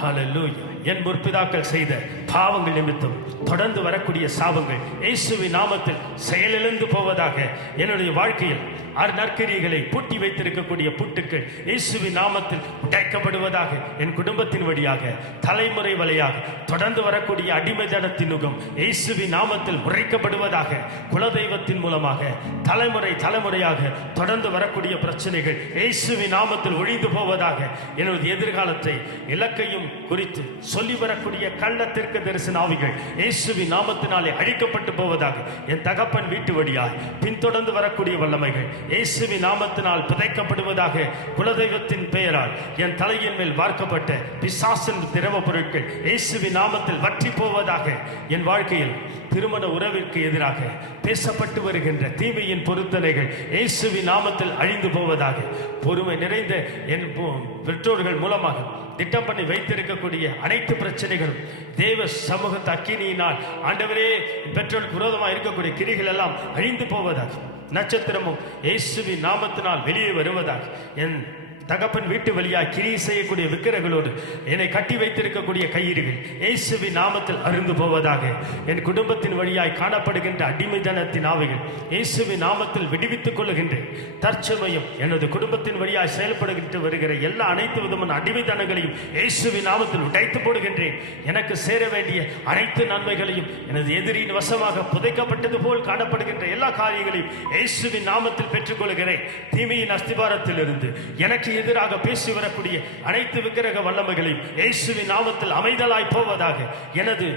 ஹல்லேலூயா. என் முற்பிதாக்கள் செய்த பாவங்கள் நிமித்தம் தொடர்ந்து வரக்கூடிய சாபங்கள் இயேசுவின் நாமத்தில் செயலிழந்து போவதாக. என்னுடைய வாழ்க்கையில் நற்கிரியைகளை பூட்டி வைத்திருக்கக்கூடிய பூட்டுக்கள் இயேசுவின் நாமத்தில் உடைக்கப்படுவதாக. என் குடும்பத்தின் வழியாக தலைமுறை வழியாக தொடர்ந்து வரக்கூடிய அடிமைத்தனத்தின் நுகம் இயேசுவின் நாமத்தில் முறைக்கப்படுவதாக. குலதெய்வத்தின் மூலமாக தலைமுறையாக தொடர்ந்து வரக்கூடிய பிரச்சனைகள் இயேசுவின் நாமத்தில் ஒழிந்து போவதாக. எனது எதிர்காலத்தை இலக்கையும் குறித்து சொல்லி வரக்கூடிய கள்ளத்திற்கு தரிசன ஆவிகள் இயேசுவின் நாமத்தினாலே அழிக்கப்பட்டு போவதாக. என் தகப்பன் வீட்டு வழியாய் பின்தொடர்ந்து வரக்கூடிய வல்லமைகள் இயேசுவின் நாமத்தினால் புதைக்கப்படுவதாக. குலதெய்வத்தின் பெயரால் என் தலையின் மேல் வார்க்கப்பட்ட பிசாசின் திரவ பொருட்கள் இயேசுவின் நாமத்தில் வற்றி போவதாக. என் வாழ்க்கையில் திருமண உறவிற்கு எதிராக பேசப்பட்டு வருகின்ற தீமையின் பொருத்தனைகள் இயேசுவின் நாமத்தில் அழிந்து போவதாக. பொறுமை நிறைந்த என் பெற்றோர்கள் மூலமாக திட்டம் பண்ணி வைத்திருக்கக்கூடிய அனைத்து பிரச்சனைகளும் தேவ சமூகத்து அக்கினியினால் ஆண்டவரே பெற்றோருக்கு விரோதமாக இருக்கக்கூடிய கிரிகள் எல்லாம் அழிந்து போவதாக. நட்சத்திரமும் இயேசுவின் நாமத்தினால் வெளியே வருவதாக. என் தகப்பன் வீட்டு வழியாக கிரியை செய்யக்கூடிய விக்கிரங்களோடு என்னை கட்டி வைத்திருக்கக்கூடிய கயிறுகள் இயேசுவின் நாமத்தில் அருந்து போவதாக. என் குடும்பத்தின் வழியாய் காணப்படுகின்ற அடிமைத்தனத்தின் ஆவிகள் இயேசுவின் நாமத்தில் விடுவித்துக் கொள்ளுகின்றேன். தற்சமயம் எனது குடும்பத்தின் வழியாய் செயல்படுகின்ற வருகிற எல்லா அனைத்து விதமான அடிமைத்தனங்களையும் இயேசுவின் நாமத்தில் உடைத்து போடுகின்றேன். எனக்கு சேர வேண்டிய அனைத்து நன்மைகளையும் எனது எதிரியின் வசமாக புதைக்கப்பட்டது போல் காணப்படுகின்ற எல்லா காரியங்களையும் இயேசுவின் நாமத்தில் பெற்றுக்கொள்கிறேன். தீமையின் அஸ்திபாரத்தில் இருந்து எனக்கு எதிராக பேசி வரக்கூடிய அனைத்து விக்கிரக வல்லமைகளையும் இயேசுவின் நாமத்தில் அமைதலாய் போவதாக. எனது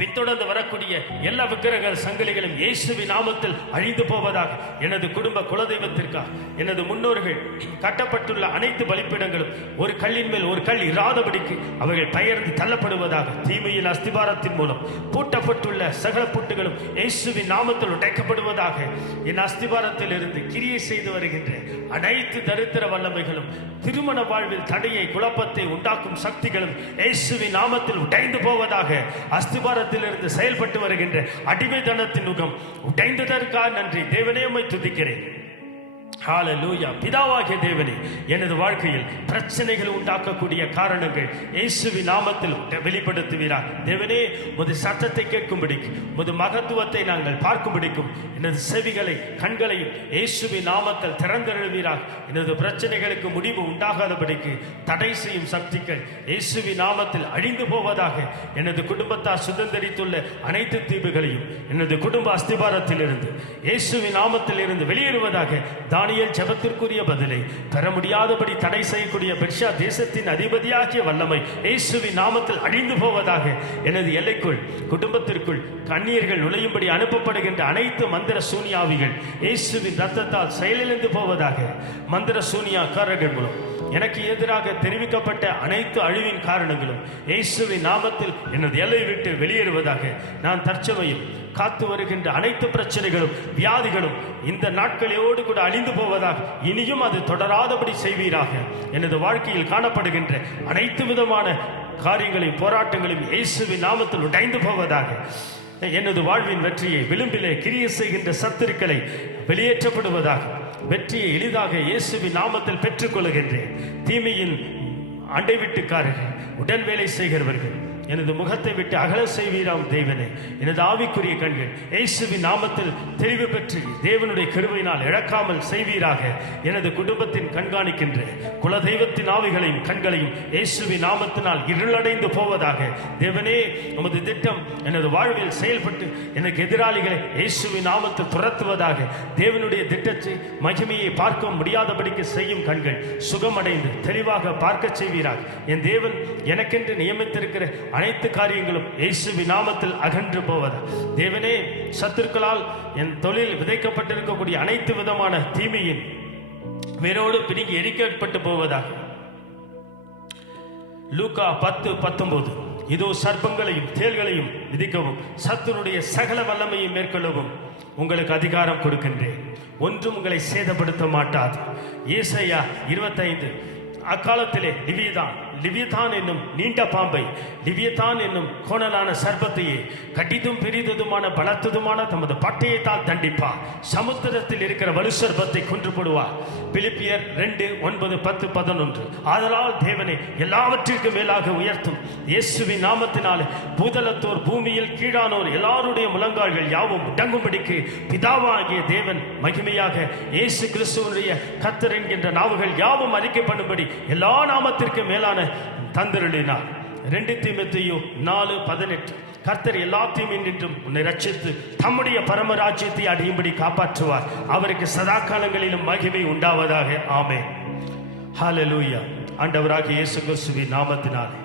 பின்தொடர்ந்து வரக்கூடிய எல்லா விக்கிரக சங்கிலிகளும் இயேசுவின் நாமத்தில் அழிந்து போவதாக. எனது குடும்ப குலதெய்வத்திற்காக எனது முன்னோர்கள் கட்டப்பட்டுள்ள அனைத்து பலிப்பீடங்களும் ஒரு கல்லின் மேல் ஒரு கல் இராதபடிக்கு அவைகள் பெயர்ந்து தள்ளப்படுவதாக. தீமையின் அஸ்திபாரத்தின் மூலம் பூட்டப்பட்டுள்ள சகல பூட்டுகளும் இயேசுவின் நாமத்தில் உடைக்கப்படுவதாக. என் அஸ்திபாரத்தில் இருந்து கிரியை செய்து வருகின்ற அனைத்து தரித்திர வல்லமைகளும் திருமண வாழ்வில் தடையை குழப்பத்தை உண்டாக்கும் சக்திகளும் இயேசுவின் நாமத்தில் உடைந்து போவதாக. அஸ்திபாரத்திலிருந்து செயல்பட்டு வருகின்ற அடிமைத்தனத்தின் நுகம் உடைந்ததற்காக நன்றி. தேவனே உம்மை துதிக்கிறேன். ஹல்லேலூயா. பிதாவாகிய தேவனே, எனது வாழ்க்கையில் பிரச்சனைகள் உண்டாக்கக்கூடிய காரணங்கள் இயேசுவின் நாமத்தில் வெளிப்படுத்துவீராக. தேவனே, உமது சத்தத்தை கேட்கும்படிக்கும் உமது மகத்துவத்தை நாங்கள் பார்க்கும்படிக்கும் எனது செவிகளை கண்களையும் இயேசுவின் நாமத்தில் திறந்தருள்வீராக. எனது பிரச்சனைகளுக்கு முடிவு உண்டாகாதபடிக்கு தடை செய்யும் சக்திகள் இயேசுவின் நாமத்தில் அழிந்து போவதாக. எனது குடும்பத்தார் சுதந்திரித்துள்ள அனைத்து தீவுகளையும் எனது குடும்ப அஸ்திபாரத்தில் இருந்து இயேசுவின் நாமத்தில் இருந்து வெளியேறுவதாக. தானியேல் ஜெபத்திற்குரிய பதிலை பெற முடியாதபடி தடை செய்யக்கூடிய பெர்ஷா தேசத்தின் அதிபதியாகிய வல்லமை இயேசுவின் நாமத்தில் அழிந்து போவதாக. எனது எல்லைக்குள் குடும்பத்திற்குள் கண்ணீர்கள் நுழையும்படி அனுப்பப்படுகின்ற அனைத்து மந்திர சூனியாவிகள் இயேசுவின் ரத்தத்தால் செயலிழந்து போவதாக. மந்திர சூனியாக்காரர்கள் மூலம் எனக்கு எதிராக தெரிவிக்கப்பட்ட அனைத்து அழிவின் காரணங்களும் இயேசுவின் நாமத்தில் எனது எல்லை விட்டு வெளியேறுவதாக. நான் தற்சமயம் காத்து வருகின்ற அனைத்து பிரச்சனைகளும் வியாதிகளும் இந்த நாட்களோடு கூட அழிந்து போவதாக. இனியும் அது தொடராதபடி செய்வீராக. எனது வாழ்க்கையில் காணப்படுகின்ற அனைத்து விதமான காரியங்களையும் போராட்டங்களையும் இயேசுவின் நாமத்தில் உடைந்து போவதாக. எனது வாழ்வின் வெற்றியை விளிம்பிலே கிரியை செய்கின்ற சத்துருக்களை வெளியேற்றப்படுவதாக. வெற்றியை எளிதாக இயேசுவின் நாமத்தில் பெற்றுக்கொள்கின்றேன். தீமையின் அண்டை வீட்டுக்காரர்கள் உடன் வேலை செய்கிறவர்கள் எனது முகத்தை விட்டு அகல செய்வீராம் தேவனே. எனது ஆவிக்குரிய கண்கள் இயேசுவின் நாமத்தில் தெளிவு பெற்று தேவனுடைய கிருபையினால் இழக்காமல் செய்வீராக. எனது குடும்பத்தின் கண்காணிக்கின்ற குலதெய்வத்தின் ஆவிகளையும் கண்களையும் இயேசுவின் நாமத்தினால் இருளடைந்து போவதாக. தேவனே, உமது திட்டம் எனது வாழ்வில் செயல்பட்டு எனக்கு எதிராளிகளை இயேசுவின் நாமத்தில் துரத்துவதாக. தேவனுடைய திட்டத்தை மகிமையை பார்க்க முடியாதபடிக்கு செய்யும் கண்கள் சுகமடைந்து தெளிவாக பார்க்க செய்வீராக. என் தேவன் எனக்கென்று நியமித்திருக்கிற அனைத்து காரியங்களும் இயேசுவின் நாமத்தில் அகன்று போவது. தேவனே, சத்துருக்களால் என் தொழில் விதைக்கப்பட்டிருக்கக்கூடிய அனைத்து விதமான தீமையின் வேரோடு பிடுங்கி எரிக்கப்பட்டு போவதாக. லூக்கா 10:19 இதோ சர்ப்பங்களையும் தேள்களையும் மிதிக்கவும் சத்துருடைய சகல வல்லமையை மேற்கொள்ளவும் உங்களுக்கு அதிகாரம் கொடுக்கின்றேன். ஒன்றும் உங்களை சேதப்படுத்த மாட்டாது. ஏசாயா 25 அக்காலத்திலே லிவியதான் என்னும் நீண்ட பாம்பை, லிவியதான் என்னும் கோணலான சர்ப்பத்தையே கடிதும் பெரிதுமான பலத்ததுமான தமது பட்டயத்தால் தண்டிப்பார். சமுத்திரத்தில் இருக்கிற வலு சர்ப்பத்தை கொன்று போடுவார். பிலிப்பியர் 2:9-10-11. ஆதலால் தேவனை எல்லாவற்றிற்கும் மேலாக உயர்த்தும் இயேசுவின் நாமத்தினாலே பூதலத்தோர் பூமியில் கீழானோர் எல்லாருடைய முழங்கால்கள் யாவும் முடங்கும்படிக்கு பிதாவாகிய தேவன் மகிமையாக இயேசு கிறிஸ்துவனுடைய கர்த்தர் என்கின்ற நாவுகள் யாவும் அறிக்கை பண்ணும்படி எல்லா நாமத்திற்கு மேலான தந்திரளினார். 2 தீமோத்தேயு 4:18. கர்த்தர் எல்லாத்தையும் நின்றும் உன்னை ரட்சித்து தம்முடைய பரமராஜ்யத்தை அடையும்படி காப்பாற்றுவார். அவருக்கு சதா காலங்களிலும் மகிமை உண்டாவதாக. ஆமென். ஹல்லேலூயா. ஆண்டவராகிய இயேசு கிறிஸ்துவின் நாமத்தினாலே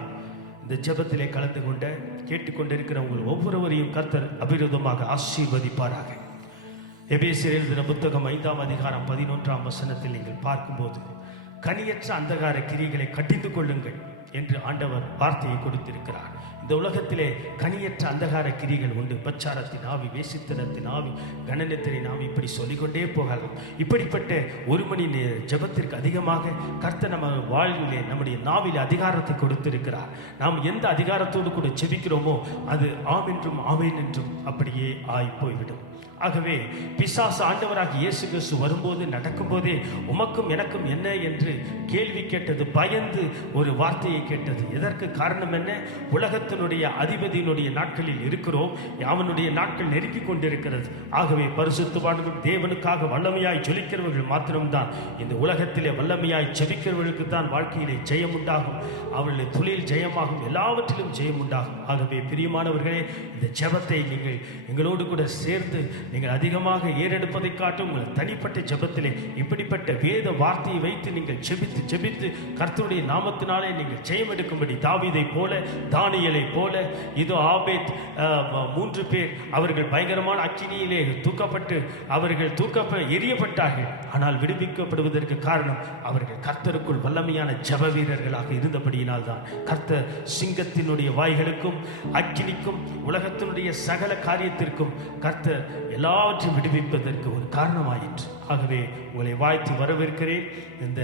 இந்த ஜெபத்திலே கலந்து கொண்ட கேட்டுக்கொண்டிருக்கிற உங்கள் ஒவ்வொருவரையும் கர்த்தர் அபிரோதமாக ஆசீர்வதிப்பாராக. எபேசியர் எழுதின புத்தகம் 5ஆம் அதிகாரம் 11ஆம் வசனத்தில் நீங்கள் பார்க்கும்போது, கனியற்ற அந்தகார கிரிகளை கடிந்து கொள்ளுங்கள் என்று ஆண்டவர் வார்த்தையை கொடுத்திருக்கிறார். இந்த உலகத்திலே கனியற்ற அந்தகார கிரிகள் உண்டு. பச்சாரத்தின் ஆவி, வேசித்தனத்தின் ஆவி, கணனத்தின் ஆவி, இப்படி சொல்லிக்கொண்டே போகலாம். இப்படிப்பட்ட ஒரு மணி நேர ஜெபத்திற்கு அதிகமாக கர்த்தர் நம்ம வாழ்விலே நம்முடைய நாவிலே அதிகாரத்தை கொடுத்திருக்கிறார். நாம் எந்த அதிகாரத்தோடு கூட ஜெபிக்கிறோமோ அது ஆம் என்றும் ஆமேன் என்றும் அப்படியே ஆய் போய்விடும். ஆகவே பிசாசு ஆண்டவராக இயேசு கிறிஸ்து வரும்போது நடக்கும்போதே உமக்கும் எனக்கும் என்ன என்று கேள்வி கேட்டது, பயந்து ஒரு வார்த்தையை கேட்டது. எதற்கு காரணம் என்ன? உலகத்தினுடைய அதிபதியினுடைய நாட்களில் இருக்கிறோம். அவனுடைய நாட்கள் நெருக்கி கொண்டிருக்கிறது. ஆகவே பரிசுத்தவான்கள், தேவனுக்காக வல்லமையாய் ஜொலிக்கிறவர்கள் மாத்திரம்தான் இந்த உலகத்திலே வல்லமையாய் ஜெபிக்கிறவர்களுக்கு தான் வாழ்க்கையிலே ஜெயம் உண்டாகும். அவர்களுடைய தொழில் ஜெயமாகும், எல்லாவற்றிலும் ஜெயம் உண்டாகும். ஆகவே பிரியமானவர்களே, இந்த ஜெபத்தை நீங்கள் எங்களோடு கூட சேர்ந்து நீங்கள் அதிகமாக ஏறெடுப்பதை காட்டும் உங்கள் தனிப்பட்ட ஜெபத்திலே இப்படிப்பட்ட வேத வார்த்தையை வைத்து நீங்கள் ஜெபித்து ஜெபித்து கர்த்தருடைய நாமத்தினாலே நீங்கள் ஜெயம் எடுக்கும்படி தாவீதை போல, தானியேலை போல, இதோ ஆபேத் 3 பேர் அவர்கள் பயங்கரமான அக்கினியிலே தூக்கப்பட்டு அவர்கள் எரியப்பட்டார்கள். ஆனால் விடுவிக்கப்படுவதற்கு காரணம் அவர்கள் கர்த்தருக்குள் வல்லமையான ஜெப வீரர்களாக இருந்தபடியினால் தான். கர்த்தர் சிங்கத்தினுடைய வாய்களுக்கும் அக்கினிக்கும் உலகத்தினுடைய சகல காரியத்திற்கும் கர்த்தர் எல்லாவற்றையும் விடுவிப்பதற்கு ஒரு காரணமாயிற்று. ஆகவே உங்களை வாழ்த்தி வரவேற்கிறேன். இந்த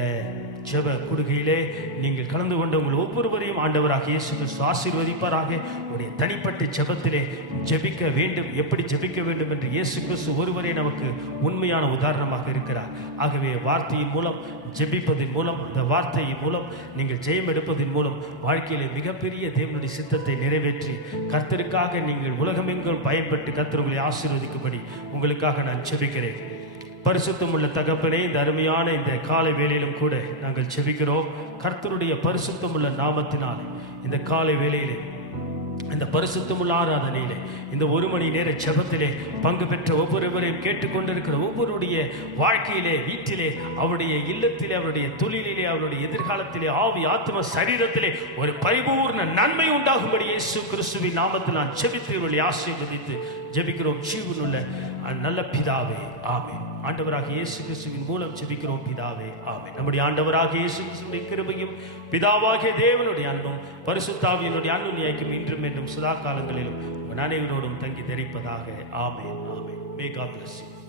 ஜெப கூடுகையிலே நீங்கள் கலந்து கொண்ட உங்கள் ஒவ்வொருவரையும் ஆண்டவராக இயேசு கிறிஸ்து ஆசீர்வதிப்பாராக. உங்களுடைய தனிப்பட்ட ஜெபத்திலே ஜெபிக்க வேண்டும், எப்படி ஜெபிக்க வேண்டும் என்று இயேசு கிறிஸ்து ஒருவரே நமக்கு உண்மையான உதாரணமாக இருக்கிறார். ஆகவே வார்த்தையின் மூலம் ஜெபிப்பதின் மூலம், இந்த வார்த்தையின் மூலம் நீங்கள் ஜெயம் எடுப்பதன் மூலம் வாழ்க்கையிலே மிகப்பெரிய தேவனுடைய சித்தத்தை நிறைவேற்றி கர்த்தருக்காக நீங்கள் உலகமெங்கும் பயன்பட்டு கர்த்தர் உங்களை ஆசீர்வதிக்கும்படி உங்களுக்காக நான் ஜெபிக்கிறேன். பரிசுத்தம் உள்ள தகப்பனே, இந்த அருமையான இந்த காலை வேளையிலும் கூட நாங்கள் ஜெபிக்கிறோம். கர்த்தருடைய பரிசுத்தம் உள்ள நாமத்தினால் இந்த காலை வேளையிலே, இந்த பரிசுத்தமுள்ள ஆராதனையிலே, இந்த ஒரு மணி நேர ஜெபத்திலே பங்கு பெற்ற ஒவ்வொருவரையும் கேட்டுக்கொண்டிருக்கிற ஒவ்வொருடைய வாழ்க்கையிலே, வீட்டிலே, அவருடைய இல்லத்திலே, அவருடைய தொழிலிலே, அவருடைய எதிர்காலத்திலே, ஆவி, ஆத்ம, சரீரத்திலே ஒரு பரிபூர்ண நன்மை உண்டாகும்படி இயேசு கிறிஸ்துவின் நாமத்தில் நான் ஜெபித்து இவர்களை ஆசீர்வதித்து ஜெபிக்கிறோம். ஜீவனுள்ள நல்ல பிதாவே, ஆமென். ஆண்டவராக இயேசு கிறிஸ்துவின் மூலம் ஜெபிக்கிறோம் பிதாவே, ஆமென். நம்முடைய ஆண்டவராக இயேசு கிறிஸ்துவின் கிருபையும் பிதாவாகிய தேவனுடைய அன்பும் பரிசுத்தாவியினுடைய அன்பும் இன்றும் என்றும் சதா காலங்களிலும் அனைவரோடும் தங்கி தெரிப்பதாக. ஆமென், ஆமென். May God bless you.